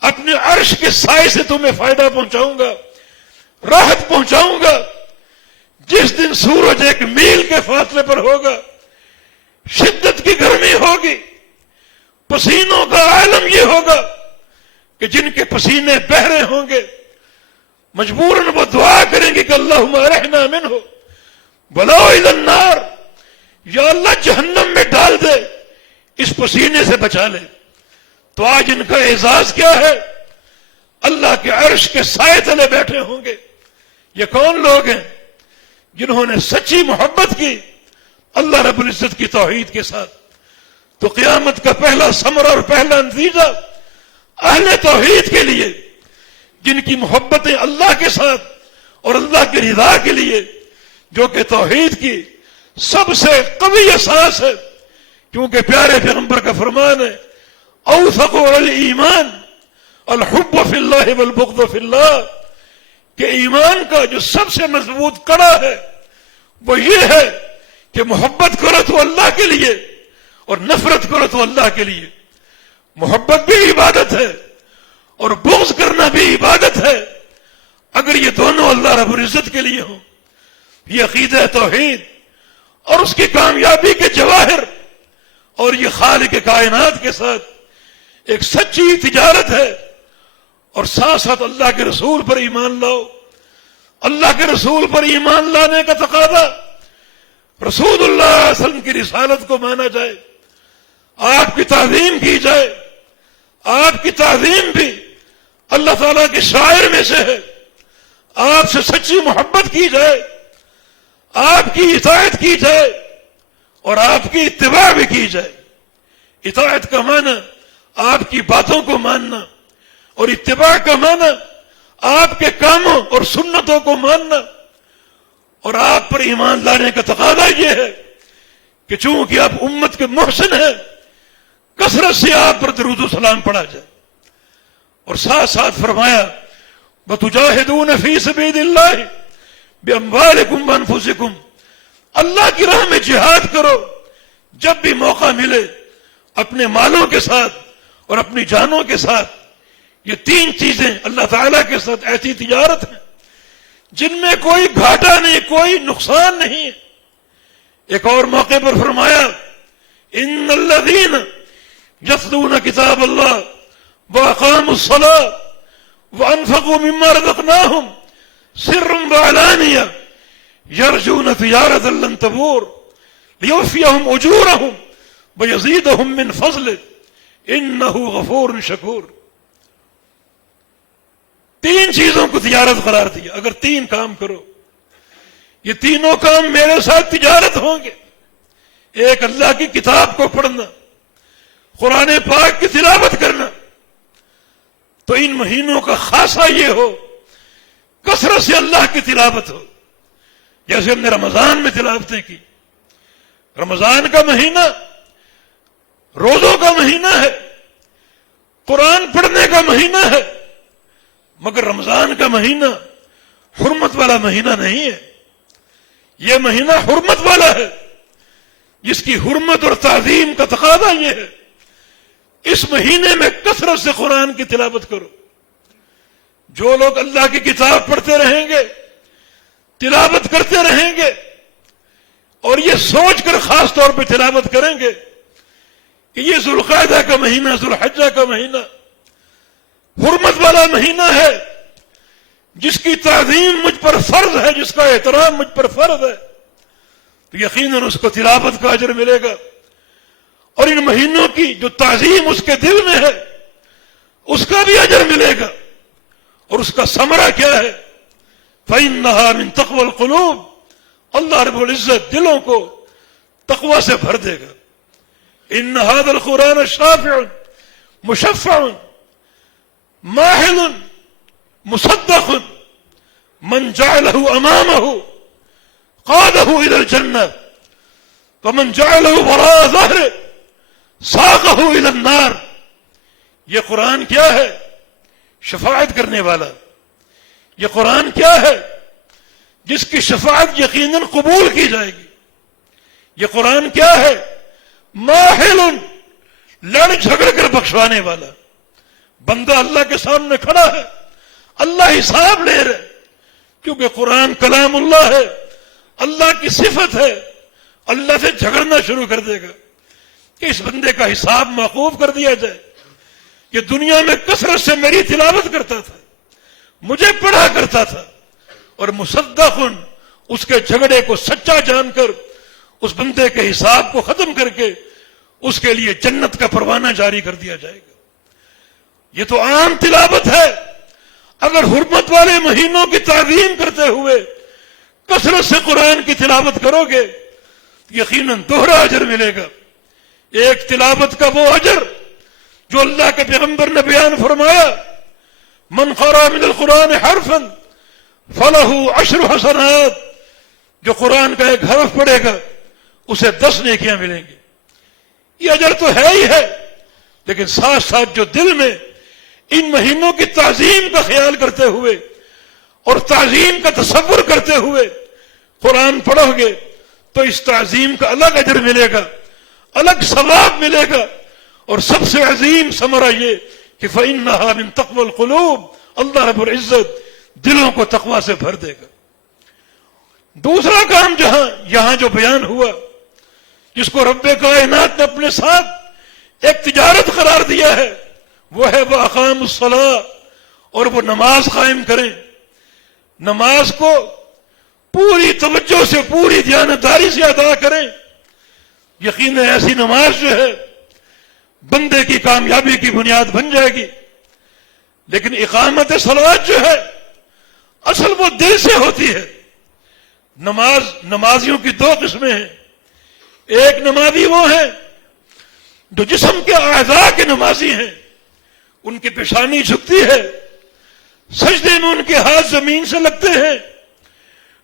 اپنے عرش کے سائے سے تمہیں فائدہ پہنچاؤں گا، راحت پہنچاؤں گا۔ جس دن سورج 1 میل کے فاصلے پر ہوگا، شدت کی گرمی ہوگی، پسینوں کا عالم یہ ہوگا کہ جن کے پسینے بہ رہے ہوں گے، مجبوراً وہ دعا کریں گے کہ اللہم ارحنا منہ ولو الی النار، یا اللہ جہنم میں ڈال دے، اس پسینے سے بچا لے۔ تو آج ان کا اعزاز کیا ہے؟ اللہ کے عرش کے سائے تلے بیٹھے ہوں گے۔ یہ کون لوگ ہیں؟ جنہوں نے سچی محبت کی اللہ رب العزت کی توحید کے ساتھ۔ تو قیامت کا پہلا ثمرہ اور پہلا نتیجہ اہل توحید کے لیے، جن کی محبتیں اللہ کے ساتھ اور اللہ کی رضا کے لیے، جو کہ توحید کی سب سے قوی اساس ہے، کیونکہ پیارے پیغمبر کا فرمان ہے اوثق الایمان الحب فی اللہ والبغض فی اللہ، کہ ایمان کا جو سب سے مضبوط کڑا ہے وہ یہ ہے کہ محبت کرو تو اللہ کے لیے اور نفرت کرو تو اللہ کے لیے۔ محبت بھی عبادت ہے اور بغض کرنا بھی عبادت ہے، اگر یہ دونوں اللہ رب العزت کے لیے ہوں۔ یہ عقیدہ توحید اور اس کی کامیابی کے جواہر، اور یہ خالق کائنات کے ساتھ ایک سچی تجارت ہے۔ اور ساتھ ساتھ اللہ کے رسول پر ایمان لاؤ۔ اللہ کے رسول پر ایمان لانے کا تقاضا رسول اللہ صلی اللہ علیہ وسلم کی رسالت کو مانا جائے، آپ کی تعظیم کی جائے۔ آپ کی تعظیم بھی اللہ تعالیٰ کے شاعر میں سے ہے، آپ سے سچی محبت کی جائے، آپ کی اطاعت کی جائے اور آپ کی اتباع بھی کی جائے۔ اطاعت کا معنی آپ کی باتوں کو ماننا، اور اتباع کا معنی آپ کے کاموں اور سنتوں کو ماننا۔ اور آپ پر ایمان لانے کا تقاضا یہ ہے کہ چونکہ آپ امت کے محسن ہیں، کثرت سے آپ پر درود و سلام پڑھا جائے۔ اور ساتھ ساتھ فرمایا وَتُجَاهِدُونَ فِي سَبِيلِ اللَّهِ بِأَمْوَالِكُمْ وَأَنفُسِكُمْ، اللہ کی راہ میں جہاد کرو جب بھی موقع ملے، اپنے مالوں کے ساتھ اور اپنی جانوں کے ساتھ۔ یہ تین چیزیں اللہ تعالیٰ کے ساتھ ایسی تجارت ہیں جن میں کوئی گھاٹا نہیں، کوئی نقصان نہیں ہے۔ ایک اور موقع پر فرمایا ان الذین یتلون کتاب اللہ واقاموا الصلاة وانفقوا مما رزقناهم سرا وعلانیہ یرجون تجارة لن تبور لیوفیہم اجورہم ویزیدہم من فضلہ انہ غفور شکور۔ تین چیزوں کو تجارت قرار دیا، اگر تین کام کرو، یہ تینوں کام میرے ساتھ تجارت ہوں گے۔ ایک اللہ کی کتاب کو پڑھنا، قرآن پاک کی تلاوت کرنا، تو ان مہینوں کا خاصہ یہ ہو کثرت سے اللہ کی تلاوت ہو، جیسے ہم نے رمضان میں تلاوتیں کی۔ رمضان کا مہینہ روزوں کا مہینہ ہے، قرآن پڑھنے کا مہینہ ہے، مگر رمضان کا مہینہ حرمت والا مہینہ نہیں ہے۔ یہ مہینہ حرمت والا ہے، جس کی حرمت اور تعظیم کا تقاضا یہ ہے اس مہینے میں کثرت سے قرآن کی تلاوت کرو۔ جو لوگ اللہ کی کتاب پڑھتے رہیں گے، تلاوت کرتے رہیں گے، اور یہ سوچ کر خاص طور پہ تلاوت کریں گے کہ یہ ذوالقعدہ کا مہینہ، ذوالحجہ کا مہینہ حرمت والا مہینہ ہے، جس کی تعظیم مجھ پر فرض ہے، جس کا احترام مجھ پر فرض ہے، تو یقیناً اس کو تلاوت کا اجر ملے گا۔ اور ان مہینوں کی جو تعظیم اس کے دل میں ہے اس کا بھی اجر ملے گا۔ اور اس کا ثمرہ کیا ہے؟ فَإِنَّهَا مِن تَقْوَى الْقُلُوبِ، اللہ رب العزت دلوں کو تقوی سے بھر دے گا۔ إِنَّ هَذَا الْقُرْآنَ شَافِعٌ مُشَفَّعٌ ماحل مصدق من جعله امامه قاده الى الجنة ومن جعله وراء ظهره ساقه الى النار۔ یہ قرآن کیا ہے؟ شفاعت کرنے والا۔ یہ قرآن کیا ہے؟ جس کی شفاعت یقیناً قبول کی جائے گی۔ یہ قرآن کیا ہے؟ ماحل، لڑ جھگڑ کر بخشوانے والا۔ بندہ اللہ کے سامنے کھڑا ہے، اللہ حساب لے رہے، کیونکہ قرآن کلام اللہ ہے، اللہ کی صفت ہے۔ اللہ سے جھگڑنا شروع کر دے گا کہ اس بندے کا حساب موقوف کر دیا جائے۔ یہ دنیا میں کثرت سے میری تلاوت کرتا تھا، مجھے پڑھا کرتا تھا، اور مصدق اس کے جھگڑے کو سچا جان کر اس بندے کے حساب کو ختم کر کے اس کے لیے جنت کا پروانہ جاری کر دیا جائے گا۔ یہ تو عام تلاوت ہے، اگر حرمت والے مہینوں کی تعظیم کرتے ہوئے کثرت سے قرآن کی تلاوت کرو گے یقیناً دوہرا اجر ملے گا۔ ایک تلاوت کا وہ اجر جو اللہ کے پیغمبر نے بیان فرمایا، من قرأ من القرآن حرفا فلہ 10 حسنات، جو قرآن کا ایک حرف پڑھے گا اسے 10 نیکیاں ملیں گی۔ یہ اجر تو ہے ہی ہے، لیکن ساتھ ساتھ جو دل میں ان مہینوں کی تعظیم کا خیال کرتے ہوئے اور تعظیم کا تصور کرتے ہوئے قرآن پڑھو گے تو اس تعظیم کا الگ اجر ملے گا، الگ ثواب ملے گا، اور سب سے عظیم ثمرہ یہ کہ فَإِنَّهَا مِن تَقْوَى الْقُلُوبِ، اللہ رب العزت دلوں کو تقوی سے بھر دے گا۔ دوسرا کام یہاں جو بیان ہوا، جس کو رب کائنات نے اپنے ساتھ ایک تجارت قرار دیا ہے، وہ ہے وَأَقَامُوا الصَّلَاةَ، اور وہ نماز قائم کریں، نماز کو پوری توجہ سے پوری دیانتداری سے ادا کریں۔ یقیناً ایسی نماز جو ہے بندے کی کامیابی کی بنیاد بن جائے گی، لیکن اقامت صلاۃ جو ہے اصل وہ دل سے ہوتی ہے۔ نمازیوں کی 2 قسمیں ہیں، ایک نمازی وہ ہیں جو جسم کے اعضاء کے نمازی ہیں، ان کی پیشانی جھکتی ہے، سجدے میں ان کے ہاتھ زمین سے لگتے ہیں،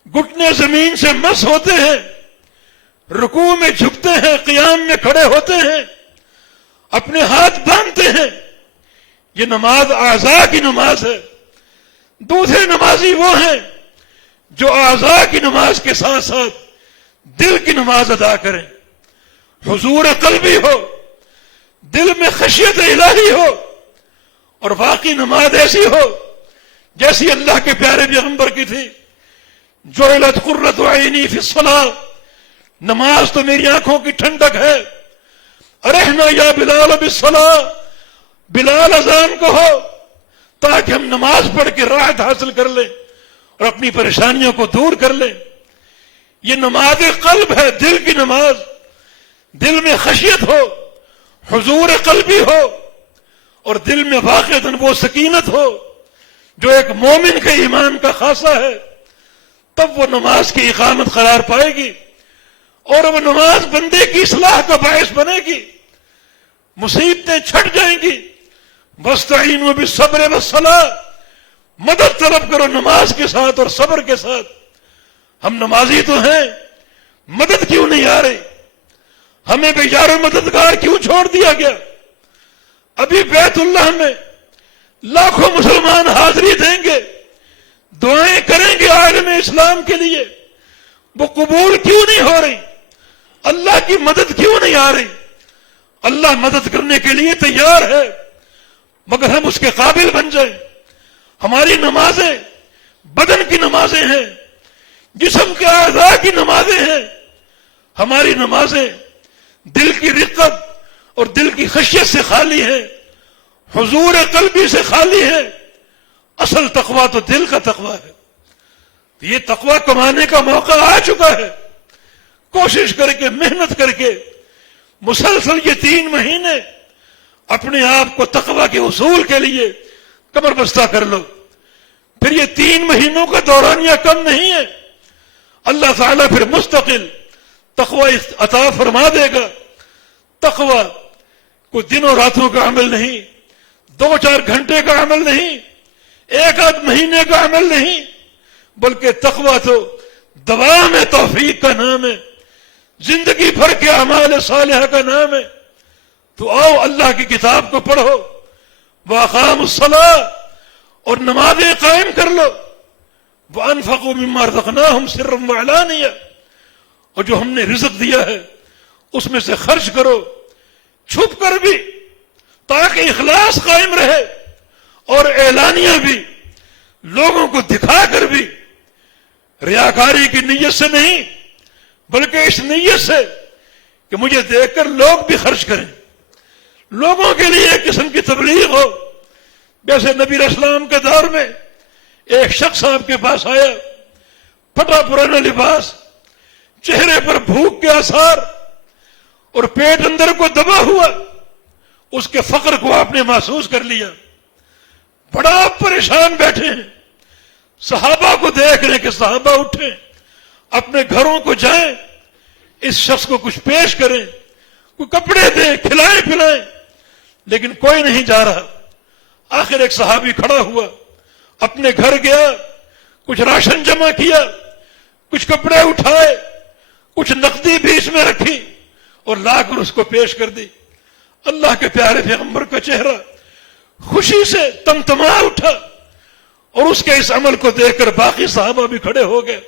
گھٹنے زمین سے مس ہوتے ہیں، رکوع میں جھکتے ہیں، قیام میں کھڑے ہوتے ہیں، اپنے ہاتھ باندھتے ہیں۔ یہ نماز اعضاء کی نماز ہے۔ دوسرے نمازی وہ ہیں جو اعضاء کی نماز کے ساتھ ساتھ دل کی نماز ادا کریں، حضور قلبی ہو، دل میں خشیت الہی ہو، اور واقعی نماز ایسی ہو جیسی اللہ کے پیارے پیغمبر کی تھی، جعلت قرۃ عینی فی الصلاۃ، نماز تو میری آنکھوں کی ٹھنڈک ہے۔ ارحنا یا بلال بالصلاۃ، بلال اذان کہو تاکہ ہم نماز پڑھ کے راحت حاصل کر لیں اور اپنی پریشانیوں کو دور کر لیں۔ یہ نماز قلب ہے، دل کی نماز، دل میں خشیت ہو، حضور قلبی ہو، اور دل میں واقعتاً وہ سکینت ہو جو ایک مومن کے ایمان کا خاصہ ہے، تب وہ نماز کی اقامت قرار پائے گی، اور وہ نماز بندے کی اصلاح کا باعث بنے گی، مصیبتیں چھٹ جائیں گی۔ وَاسْتَعِینُوا بِالصَّبْرِ وَالصَّلَاةِ، مدد طلب کرو نماز کے ساتھ اور صبر کے ساتھ۔ ہم نمازی تو ہیں، مدد کیوں نہیں آ رہی؟ ہمیں بے یار و مددگار کیوں چھوڑ دیا گیا؟ ابھی بیت اللہ میں لاکھوں مسلمان حاضری دیں گے، دعائیں کریں گے عالم اسلام کے لیے، وہ قبول کیوں نہیں ہو رہی؟ اللہ کی مدد کیوں نہیں آ رہی؟ اللہ مدد کرنے کے لیے تیار ہے، مگر ہم اس کے قابل بن جائیں۔ ہماری نمازیں بدن کی نمازیں ہیں، جسم کے اعضاء کی نمازیں ہیں، ہماری نمازیں دل کی رقت اور دل کی خشیت سے خالی ہیں، حضور قلبی سے خالی ہیں۔ اصل تقویٰ تو دل کا تقویٰ ہے۔ یہ تقویٰ کمانے کا موقع آ چکا ہے۔ کوشش کر کے، محنت کر کے مسلسل یہ 3 مہینے اپنے آپ کو تقویٰ کے اصول کے لیے کمر بستہ کر لو، پھر یہ 3 مہینوں کا دورانیہ کم نہیں ہے، اللہ تعالیٰ پھر مستقل تقویٰ عطا فرما دے گا۔ تقویٰ کوئی دنوں راتوں کا عمل نہیں، 2-4 گھنٹے کا عمل نہیں، 1-8 مہینے کا عمل نہیں، بلکہ تقویٰ تو دوام توفیق کا نام ہے، زندگی بھر کے اعمال صالحہ کا نام ہے۔ تو آؤ اللہ کی کتاب کو پڑھو، وَأَقَامُوا الصَّلَاةَ، اور نمازیں قائم کر لو، وَأَنفَقُوا مِمَّا رَزَقْنَاهُمْ سِرًّا وَعَلَانِيَةً، اور جو ہم نے رزق دیا ہے اس میں سے خرچ کرو، چھپ کر بھی، تاکہ اخلاص قائم رہے، اور اعلانیہ بھی، لوگوں کو دکھا کر بھی، ریاکاری کی نیت سے نہیں بلکہ اس نیت سے کہ مجھے دیکھ کر لوگ بھی خرچ کریں، لوگوں کے لیے ایک قسم کی تبلیغ ہو۔ جیسے نبی علیہ السلام کے دور میں ایک شخص آپ کے پاس آیا، پھٹا پرانا لباس، چہرے پر بھوک کے آثار اور پیٹ اندر کو دبا ہوا، اس کے فقر کو آپ نے محسوس کر لیا، بڑا پریشان بیٹھے ہیں، صحابہ کو دیکھ رہے کہ صحابہ اٹھیں، اپنے گھروں کو جائیں، اس شخص کو کچھ پیش کریں، کوئی کپڑے دیں، کھلائیں پلائیں، لیکن کوئی نہیں جا رہا۔ آخر ایک صحابی کھڑا ہوا، اپنے گھر گیا، کچھ راشن جمع کیا، کچھ کپڑے اٹھائے، کچھ نقدی بیچ میں رکھی اور لا کر اس کو پیش کر دی۔ اللہ کے پیارے پیغمبر کا چہرہ خوشی سے تمتما اٹھا، اور اس کے اس عمل کو دیکھ کر باقی صحابہ بھی کھڑے ہو گئے۔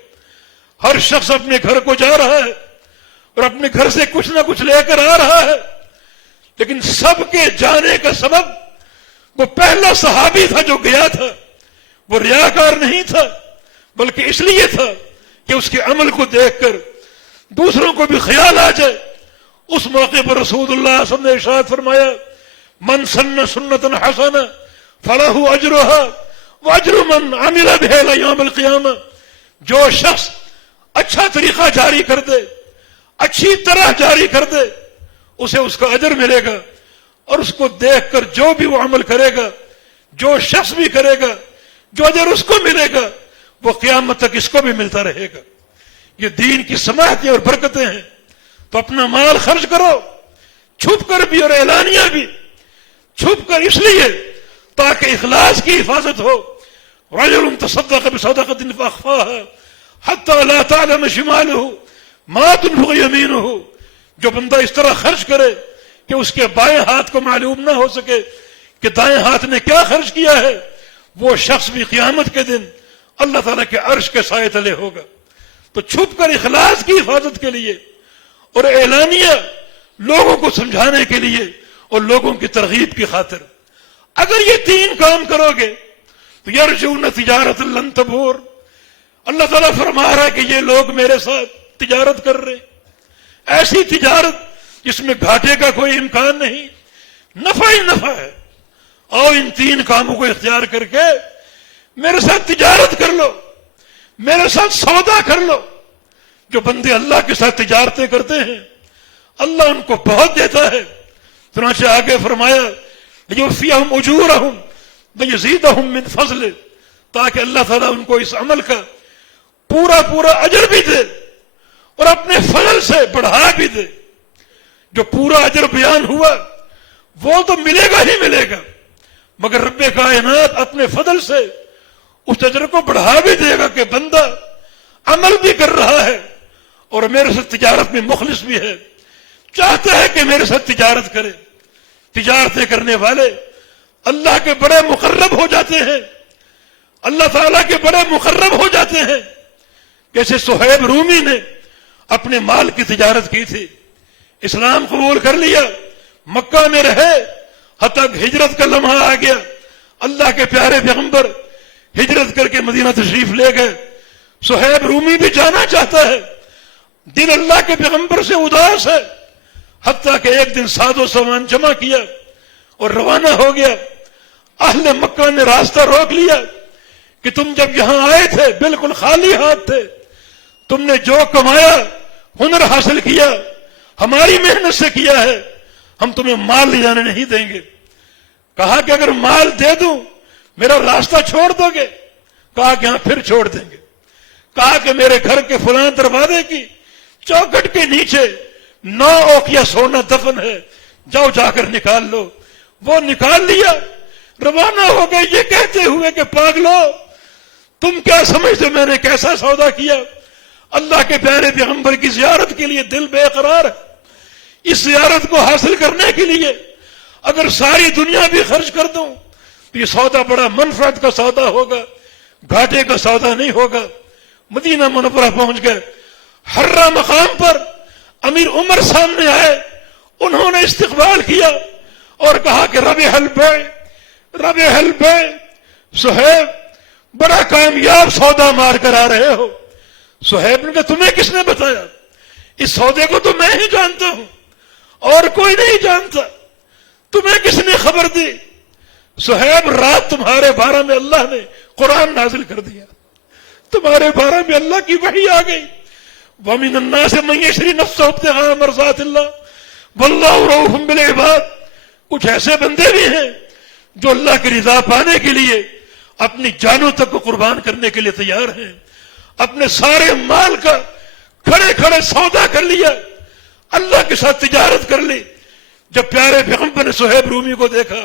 ہر شخص اپنے گھر کو جا رہا ہے اور اپنے گھر سے کچھ نہ کچھ لے کر آ رہا ہے، لیکن سب کے جانے کا سبب وہ پہلا صحابی تھا جو گیا تھا۔ وہ ریاکار نہیں تھا، بلکہ اس لیے تھا کہ اس کے عمل کو دیکھ کر دوسروں کو بھی خیال آ جائے۔ اس موقع پر رسول اللہ صلی اللہ علیہ وسلم نے ارشاد فرمایا، من سن سنتا حسنہ فلہ اجرھا واجر من عمل بها الی یوم القیامہ۔ جو شخص اچھا طریقہ جاری کر دے، اچھی طرح جاری کر دے، اسے اس کا اجر ملے گا، اور اس کو دیکھ کر جو بھی وہ عمل کرے گا، جو شخص بھی کرے گا، جو اجر اس کو ملے گا، وہ قیامت تک اس کو بھی ملتا رہے گا۔ یہ دین کی سماحتیں اور برکتیں ہیں، تو اپنا مال خرچ کرو، چھپ کر بھی اور اعلانیہ بھی۔ چھپ کر اس لیے تاکہ اخلاص کی حفاظت ہو۔ رجل تصدق بصدقۃ فاخفاها حتى لا تعلم شماله ما تنفق يمينه۔ جو بندہ اس طرح خرچ کرے کہ اس کے بائیں ہاتھ کو معلوم نہ ہو سکے کہ دائیں ہاتھ نے کیا خرچ کیا ہے، وہ شخص بھی قیامت کے دن اللہ تعالیٰ کے عرش کے سائے تلے ہوگا۔ تو چھپ کر اخلاص کی حفاظت کے لیے اور اعلانیہ لوگوں کو سمجھانے کے لیے اور لوگوں کی ترغیب کی خاطر، اگر یہ تین کام کرو گے تو یرجون تجارت لن تبور۔ اللہ تعالیٰ فرما رہا ہے کہ یہ لوگ میرے ساتھ تجارت کر رہے، ایسی تجارت جس میں گھاٹے کا کوئی امکان نہیں، نفع ہی نفع ہے۔ اور ان تین کاموں کو اختیار کر کے میرے ساتھ تجارت کر لو، میرے ساتھ سودا کر لو۔ جو بندے اللہ کے ساتھ تجارتیں کرتے ہیں اللہ ان کو بہت دیتا ہے۔ چنانچہ آگے فرمایا لیوفیہم اجورہم ویزیدہم من فضلہ، تاکہ اللہ تعالیٰ ان کو اس عمل کا پورا پورا اجر بھی دے اور اپنے فضل سے بڑھا بھی دے۔ جو پورا اجر بیان ہوا وہ تو ملے گا ہی ملے گا، مگر رب کائنات اپنے فضل سے اس اجر کو بڑھا بھی دے گا کہ بندہ عمل بھی کر رہا ہے اور میرے ساتھ تجارت میں مخلص بھی ہے، چاہتا ہے کہ میرے ساتھ تجارت کرے۔ تجارتیں کرنے والے اللہ کے بڑے مقرب ہو جاتے ہیں، اللہ تعالیٰ کے بڑے مقرب ہو جاتے ہیں۔ جیسے صہیب رومی نے اپنے مال کی تجارت کی تھی، اسلام قبول کر لیا، مکہ میں رہے حتیٰ ہجرت کا لمحہ آ گیا، اللہ کے پیارے پیغمبر ہجرت کر کے مدینہ تشریف لے گئے۔ صہیب رومی بھی جانا چاہتا ہے، دل اللہ کے پیغمبر سے اداس ہے، حتیٰ کہ ایک دن ساز و سامان جمع کیا اور روانہ ہو گیا۔ اہل مکہ نے راستہ روک لیا کہ تم جب یہاں آئے تھے بالکل خالی ہاتھ تھے، تم نے جو کمایا، ہنر حاصل کیا، ہماری محنت سے کیا ہے، ہم تمہیں مال لے جانے نہیں دیں گے۔ کہا کہ اگر مال دے دوں میرا راستہ چھوڑ دو گے؟ کہا کہ ہاں پھر چھوڑ دیں گے۔ کہا کہ میرے گھر کے فلاں دروازے کی چوکھٹ کے نیچے 9 اوقیہ سونا دفن ہے، جاؤ جا کر نکال لو۔ وہ نکال لیا، روانہ ہو گئے یہ کہتے ہوئے کہ پاگلو تم کیا سمجھتے میں نے کیسا سودا کیا؟ اللہ کے پیارے پیغمبر کی زیارت کے لیے دل بے قرار ہے۔ اس زیارت کو حاصل کرنے کے لیے اگر ساری دنیا بھی خرچ کر دوں تو یہ سودا بڑا منفعت کا سودا ہوگا، گھاٹے کا سودا نہیں ہوگا۔ مدینہ منورہ پہنچ گئے، حرہ مقام پر امیر عمر سامنے آئے، انہوں نے استقبال کیا اور کہا کہ ربح البیع ربح البیع، صہیب بڑا کامیاب سودا مار کر آ رہے ہو۔ صہیب نے کہا تمہیں کس نے بتایا؟ اس سودے کو تو میں ہی جانتا ہوں اور کوئی نہیں جانتا، تمہیں کس نے خبر دی؟ صہیب رات تمہارے بارے میں اللہ نے قرآن نازل کر دیا، تمہارے بارے میں اللہ کی وحی آ گئی، وَمِنَ النَّاسِ مَن يَشْرِي نَفْسَهُ ابْتِغَاءَ مَرْضَاتِ اللَّهِ وَاللَّهُ رَءُوفٌ بِالْعِبَادِ۔ کچھ ایسے بندے بھی ہیں جو اللہ کی رضا پانے کے لیے اپنی جانوں تک کو قربان کرنے کے لیے تیار ہیں، اپنے سارے مال کا کھڑے کھڑے سودا کر لیا، اللہ کے ساتھ تجارت کر لی۔ جب پیارے پیغمبر نے صہیب رومی کو دیکھا،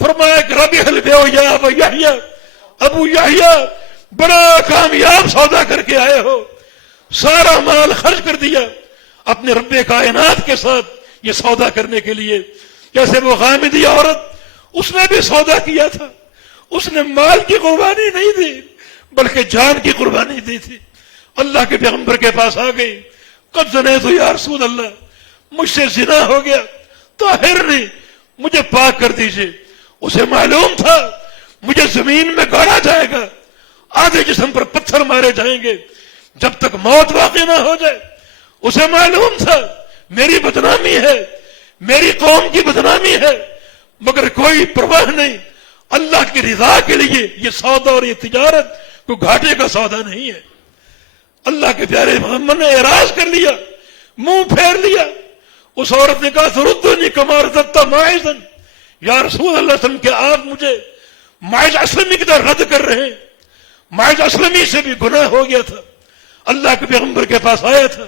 فرمایا کہ ربیح البیع یا ابا یحییٰ، ابو یحییٰ بڑا کامیاب سودا کر کے آئے ہو، سارا مال خرچ کر دیا اپنے رب کائنات کے ساتھ یہ سودا کرنے کے لیے۔ جیسے وہ غامدی عورت، اس نے بھی سودا کیا تھا، اس نے مال کی قربانی نہیں دی بلکہ جان کی قربانی دی تھی۔ اللہ کے پیغمبر کے پاس آ گئی، قد زنیت یا رسول اللہ، مجھ سے زنا ہو گیا، طاہرنی، مجھے پاک کر دیجئے۔ اسے معلوم تھا مجھے زمین میں گاڑا جائے گا، آدھے جسم پر پتھر مارے جائیں گے جب تک موت واقع نہ ہو جائے۔ اسے معلوم تھا میری بدنامی ہے، میری قوم کی بدنامی ہے، مگر کوئی پرواہ نہیں، اللہ کی رضا کے لیے یہ سودا اور یہ تجارت کوئی گھاٹے کا سودا نہیں ہے۔ اللہ کے پیارے محمد نے اعراض کر لیا، منہ پھیر لیا۔ اس عورت نے کہا تردنی کما رزقت ماعزا، یا رسول اللہ صلی اللہ علیہ وسلم کہ آپ مجھے ماعز اسلمی کی طرح رد کر رہے ہیں، ماعز اسلمی سے بھی گناہ ہو گیا تھا، اللہ کے پیغمبر کے پاس آیا تھا،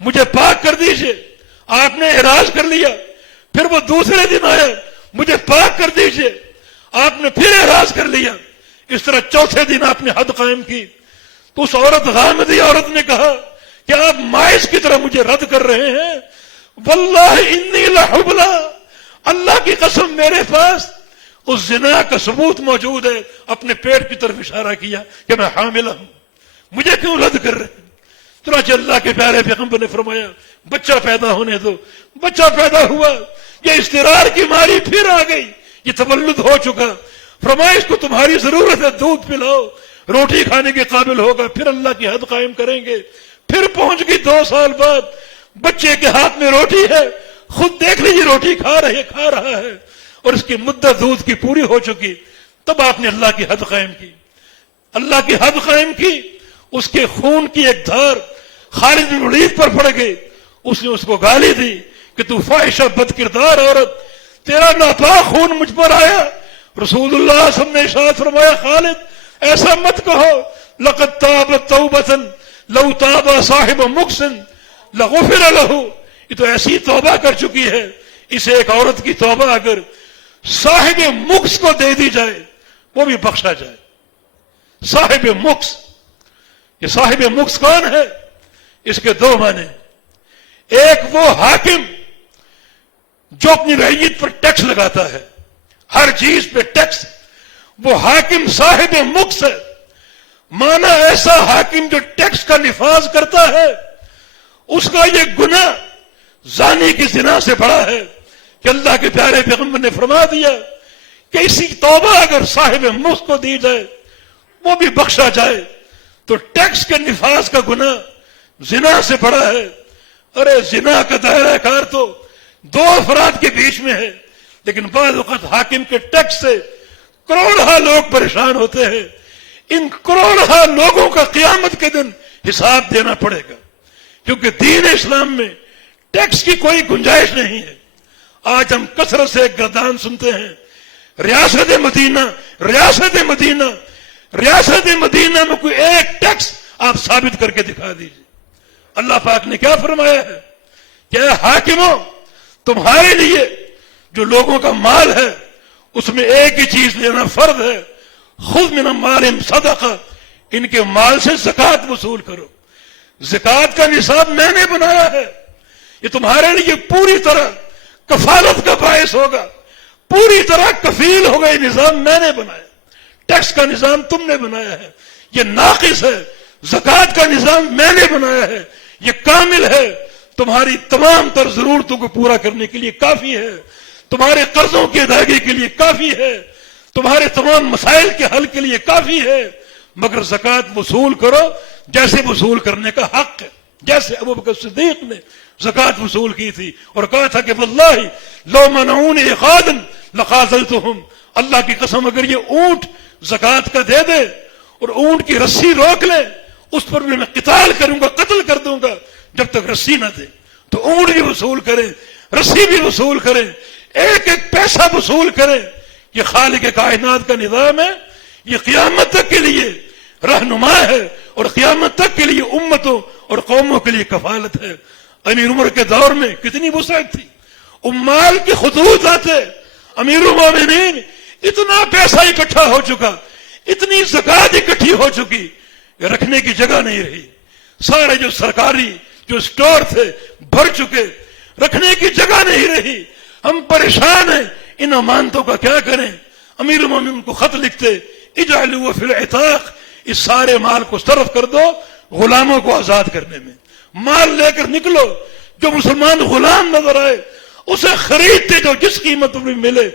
مجھے پاک کر دیجئے۔ آپ نے اعراض کر لیا، پھر وہ دوسرے دن آیا، مجھے پاک کر دیجئے۔ آپ نے پھر اعراض کر لیا، اس طرح چوتھے دن آپ نے حد قائم کی۔ تو اس عورت غامدی عورت نے کہا کہ آپ ماعز کی طرح مجھے رد کر رہے ہیں، واللہ انی لحبلا، اللہ کی قسم میرے پاس اس زنا کا ثبوت موجود ہے۔ اپنے پیٹ کی طرف اشارہ کیا کہ میں حاملہ ہوں، مجھے کیوں رد کر رہے ہیں؟ چنانچہ اللہ کے پیارے پیغمبر نے فرمایا بچہ پیدا ہونے دو۔ بچہ پیدا ہوا، یہ اضطرار کی ماری پھر آ گئی، یہ تولد ہو چکا۔ فرمایا اس کو تمہاری ضرورت ہے، دودھ پلاؤ، روٹی کھانے کے قابل ہوگا، پھر اللہ کی حد قائم کریں گے۔ پھر پہنچ گئی 2 سال بعد، بچے کے ہاتھ میں روٹی ہے، خود دیکھ لیجیے روٹی کھا رہا ہے، اور اس کی مدت دودھ کی پوری ہو چکی۔ تب آپ نے اللہ کی حد قائم کی، اللہ کی حد قائم کی۔ اس کے خون کی ایک دھار خالد بن ولید پر پڑ گئی، اس نے اس کو گالی دی کہ تو فاحشہ بد کردار عورت، تیرا ناپاک خون مجھ پر آیا۔ رسول اللہ صلی اللہ علیہ وسلم نے ارشاد فرمایا خالد ایسا مت کہو، لقد تابت توبۃ لو تاب صاحب مکس لغفر له، یہ تو ایسی توبہ کر چکی ہے، اسے ایک عورت کی توبہ اگر صاحب مکس کو دے دی جائے وہ بھی بخشا جائے۔ صاحب مکس، یہ صاحب مکس کون ہے؟ اس کے 2 معنی، ایک وہ حاکم جو اپنی رعیت پر ٹیکس لگاتا ہے، ہر چیز پہ ٹیکس، وہ حاکم صاحب مکس ہے۔ مانا ایسا حاکم جو ٹیکس کا نفاذ کرتا ہے، اس کا یہ گناہ زانی کی زنا سے بڑا ہے کہ اللہ کے پیارے پیغمبر نے فرما دیا کہ اسی توبہ اگر صاحب مکس کو دی جائے وہ بھی بخشا جائے۔ تو ٹیکس کے نفاذ کا گناہ زنا سے بڑا ہے۔ ارے زنا کا دائرہ کار تو 2 افراد کے بیچ میں ہے، لیکن بعض وقت حاکم کے ٹیکس سے کروڑہ لوگ پریشان ہوتے ہیں۔ ان کروڑہ لوگوں کا قیامت کے دن حساب دینا پڑے گا، کیونکہ دین اسلام میں ٹیکس کی کوئی گنجائش نہیں ہے۔ آج ہم کثرت سے ایک گردان سنتے ہیں، ریاست مدینہ میں کوئی ایک ٹیکس آپ ثابت کر کے دکھا دیجیے۔ اللہ پاک نے کیا فرمایا ہے کہ اے حاکموں، تمہارے لیے جو لوگوں کا مال ہے اس میں ایک ہی چیز لینا فرض ہے، خذ من اموالہم صدقہ، ان کے مال سے زکوٰۃ وصول کرو۔ زکوٰۃ کا نصاب میں نے بنایا ہے، یہ تمہارے لیے پوری طرح کفالت کا باعث ہوگا، پوری طرح کفیل ہوگا۔ یہ نظام میں نے بنایا، ٹیکس کا نظام تم نے بنایا ہے، یہ ناقص ہے۔ زکوٰۃ کا نظام میں نے بنایا ہے، یہ کامل ہے، تمہاری تمام تر ضرورتوں کو پورا کرنے کے لیے کافی ہے، تمہارے قرضوں کی ادائیگی کے لیے کافی ہے، تمہارے تمام مسائل کے حل کے لیے کافی ہے، مگر زکوٰۃ وصول کرو جیسے وصول کرنے کا حق ہے۔ جیسے ابوبکر صدیق نے زکوٰۃ وصول کی تھی اور کہا تھا کہ واللہ لو منعونی اخاذا لخاذلتہم، اللہ کی قسم اگر یہ اونٹ زکوٰۃ کا دے دے اور اونٹ کی رسی روک لے، اس پر بھی میں قتال کروں گا، قتل کر دوں گا جب تک رسی نہ دے۔ تو اونٹ بھی وصول کریں، رسی بھی وصول کریں، ایک ایک پیسہ وصول کریں۔ یہ خالق کائنات کا نظام ہے، یہ قیامت تک کے لیے رہنما ہے اور قیامت تک کے لیے امتوں اور قوموں کے لیے کفالت ہے۔ امیر عمر کے دور میں کتنی وسعت تھی، امال کے خطوط آتے، امیر المومنین اتنا پیسہ اکٹھا ہو چکا، اتنی زکات اکٹھی ہو چکی کہ رکھنے کی جگہ نہیں رہی، سارے جو سرکاری جو سٹور تھے بھر چکے، رکھنے کی جگہ نہیں رہی، ہم پریشان ہیں، ان امانتوں کا کیا کریں؟ امیر المومنین کو خط لکھتے، اجعلوا فی العتاق، اس سارے مال کو صرف کر دو غلاموں کو آزاد کرنے میں، مال لے کر نکلو، جو مسلمان غلام نظر آئے اسے خریدتے جاؤ، جس قیمت پر بھی ملے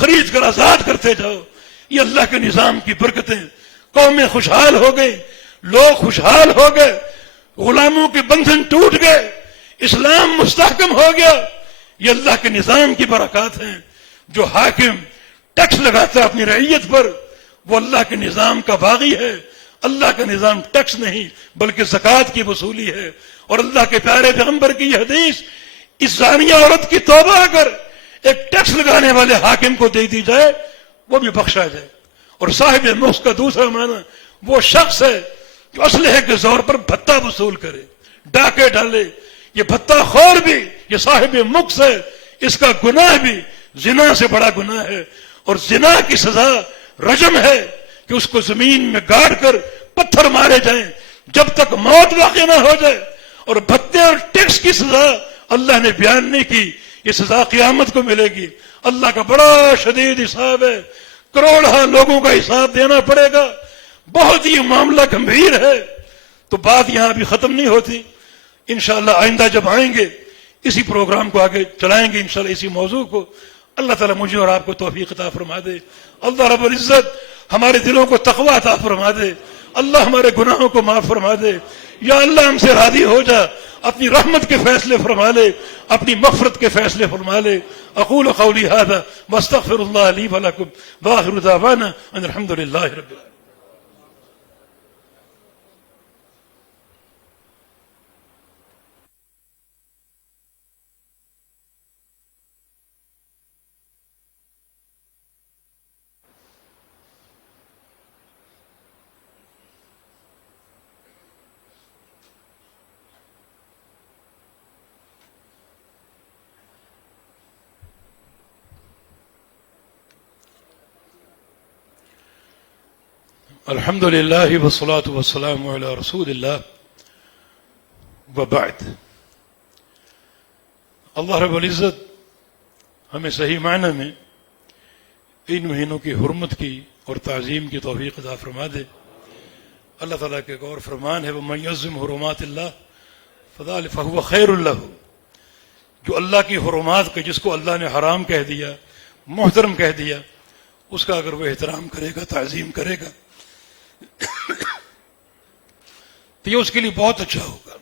خرید کر آزاد کرتے جاؤ۔ یہ اللہ کے نظام کی برکتیں، قومیں خوشحال ہو گئی، لوگ خوشحال ہو گئے، غلاموں کے بندھن ٹوٹ گئے، اسلام مستحکم ہو گیا۔ یہ اللہ کے نظام کی برکات ہیں۔ جو حاکم ٹیکس لگاتا ہے اپنی رعیت پر، وہ اللہ کے نظام کا باغی ہے۔ اللہ کا نظام ٹیکس نہیں بلکہ زکوٰۃ کی وصولی ہے۔ اور اللہ کے پیارے پیغمبر کی یہ حدیث، اس زانیہ عورت کی توبہ اگر ایک ٹیکس لگانے والے حاکم کو دے دی جائے وہ بھی بخشا جائے۔ اور صاحب مکس کا دوسرا معنی وہ شخص ہے جو اسلحے کے زور پر بھتہ وصول کرے، ڈاکے ڈالے۔ یہ بھتہ خور بھی یہ صاحب مکس ہے، اس کا گناہ بھی زنا سے بڑا گناہ ہے، اور زنا کی سزا رجم ہے کہ اس کو زمین میں گاڑ کر پتھر مارے جائیں جب تک موت واقع نہ ہو جائے۔ اور بھتے اور ٹیکس کی سزا اللہ نے بیان نہیں کی، یہ سزا قیامت کو ملے گی۔ اللہ کا بڑا شدید حساب ہے، کروڑوں لوگوں کا حساب دینا پڑے گا، بہت ہی معاملہ گمبھیر ہے۔ تو بات یہاں بھی ختم نہیں ہوتی، انشاءاللہ آئندہ جب آئیں گے اسی پروگرام کو آگے چلائیں گے، انشاءاللہ اسی موضوع کو۔ اللہ تعالیٰ مجھے اور آپ کو توفیق عطا فرما دے۔ اللہ رب العزت ہمارے دلوں کو تقویٰ عطا فرما دے۔ اللہ ہمارے گناہوں کو معاف فرما دے۔ یا اللہ ہم سے راضی ہو جا، اپنی رحمت کے فیصلے فرما لے، اپنی مغفرت کے فیصلے فرما لے۔ اقول قولی ھذا واستغفر اللہ لی ولکم وآخر دعوانا ان الحمد للہ رب العالمین۔ الحمد للہ والصلاة والسلام علی رسول اللہ وبعد۔ اللہ رب العزت ہمیں صحیح معنی میں ان مہینوں کی حرمت کی اور تعظیم کی توفیق عطا فرما دے۔ اللہ تعالیٰ کے ایک اور فرمان ہے وَمَن يَعْظِمْ حُرُمَاتِ اللَّهِ فَهُوَ خَيْرٌ لَهُ، جو اللہ کی حرمات کا جس کو اللہ نے حرام کہہ دیا، محترم کہہ دیا، اس کا اگر وہ احترام کرے گا، تعظیم کرے گا تو یہ اس کے لیے بہت اچھا ہوگا،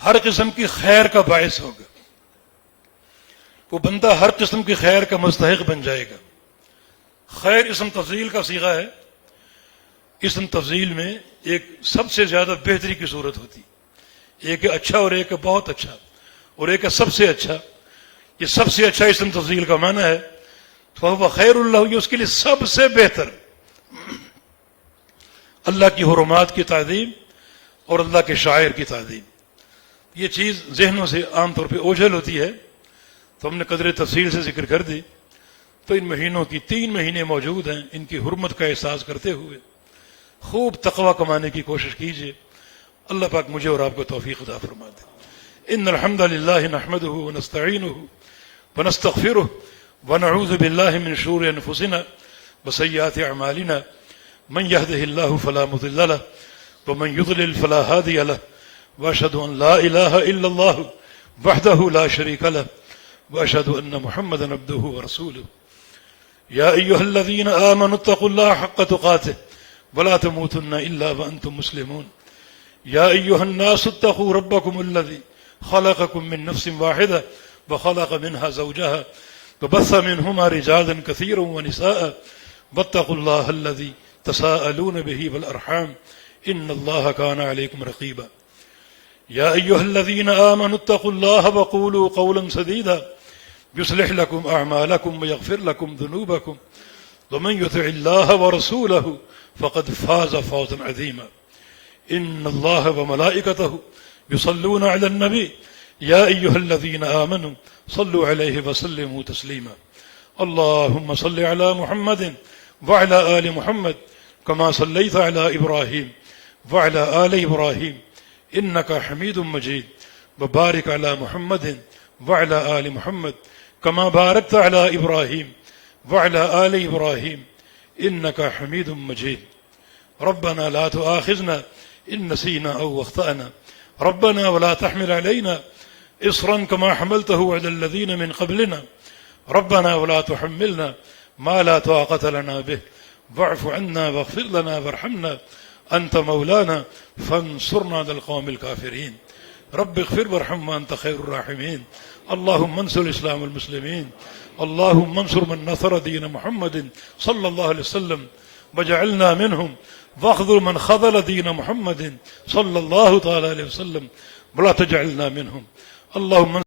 ہر قسم کی خیر کا باعث ہوگا، وہ بندہ ہر قسم کی خیر کا مستحق بن جائے گا۔ خیر اسم تفضیل کا صیغہ ہے، اسم تفضیل میں ایک سب سے زیادہ بہتری کی صورت ہوتی، ایک ہے اچھا اور ایک ہے بہت اچھا، اور ایک ہے سب سے اچھا۔ یہ سب سے اچھا اسم تفضیل کا معنی ہے فَهُوَ خَيْرٌ لَهُ، یہ اس کے لیے سب سے بہتر۔ اللہ کی حرمات کی تعظیم اور اللہ کے شاعر کی تعظیم، یہ چیز ذہنوں سے عام طور پہ اوجھل ہوتی ہے، تو ہم نے قدر تفصیل سے ذکر کر دی۔ تو ان مہینوں کی 3 مہینے موجود ہیں، ان کی حرمت کا احساس کرتے ہوئے خوب تقوی کمانے کی کوشش کیجیے۔ اللہ پاک مجھے اور آپ کو توفیق عطا فرما دے۔ ان الحمد للہ نحمده ونستعینه ونستغفره ونعوذ باللہ من شرور انفسنا وسیئات اعمالنا، من يهده الله فلا مضل له ومن يضلل فلا هادي له، واشهد ان لا اله الا الله وحده لا شريك له، واشهد ان محمدا عبده ورسوله۔ يا ايها الذين امنوا اتقوا الله حق تقاته ولا تموتن الا وانتم مسلمون۔ يا ايها الناس اتقوا ربكم الذي خلقكم من نفس واحده وخلق منها زوجها وبث منهما رجالا كثيرا ونساء واتقوا الله الذي تساءلون به والأرحام إن الله كان عليكم رقيبا يا أيها الذين آمنوا اتقوا الله وقولوا قولا سديدا يصلح لكم أعمالكم ويغفر لكم ذنوبكم ومن يطع الله ورسوله فقد فاز فوزا عظيما إن الله وملائكته يصلون على النبي يا أيها الذين آمنوا صلوا عليه وسلموا تسليما اللهم صل على محمد وعلى آل محمد كما صليت على إبراهيم وعلى آل إبراهيم إنك حميد مجيد وبارك على محمد وعلى آل محمد كما باركت على إبراهيم وعلى آل إبراهيم إنك حميد مجيد ربنا لا تؤاخذنا إن نسينا أو أخطأنا ربنا ولا تحمل علينا إصرا كما حملته على الذين من قبلنا ربنا ولا تحملنا ما لا طاقة لنا به واعف عنا واغفر لنا وارحمنا أنت مولانا فانصرنا على القوم الكافرين رب اغفر وارحم وأنت خير الراحمين اللهم انصر الإسلام والمسلمين اللهم انصر من نصر دين محمد صلى الله عليه وسلم وجعلنا منهم واخذل من خذل دين محمد صلى الله تعالى عليه وسلم ولا تجعلنا منهم اللهم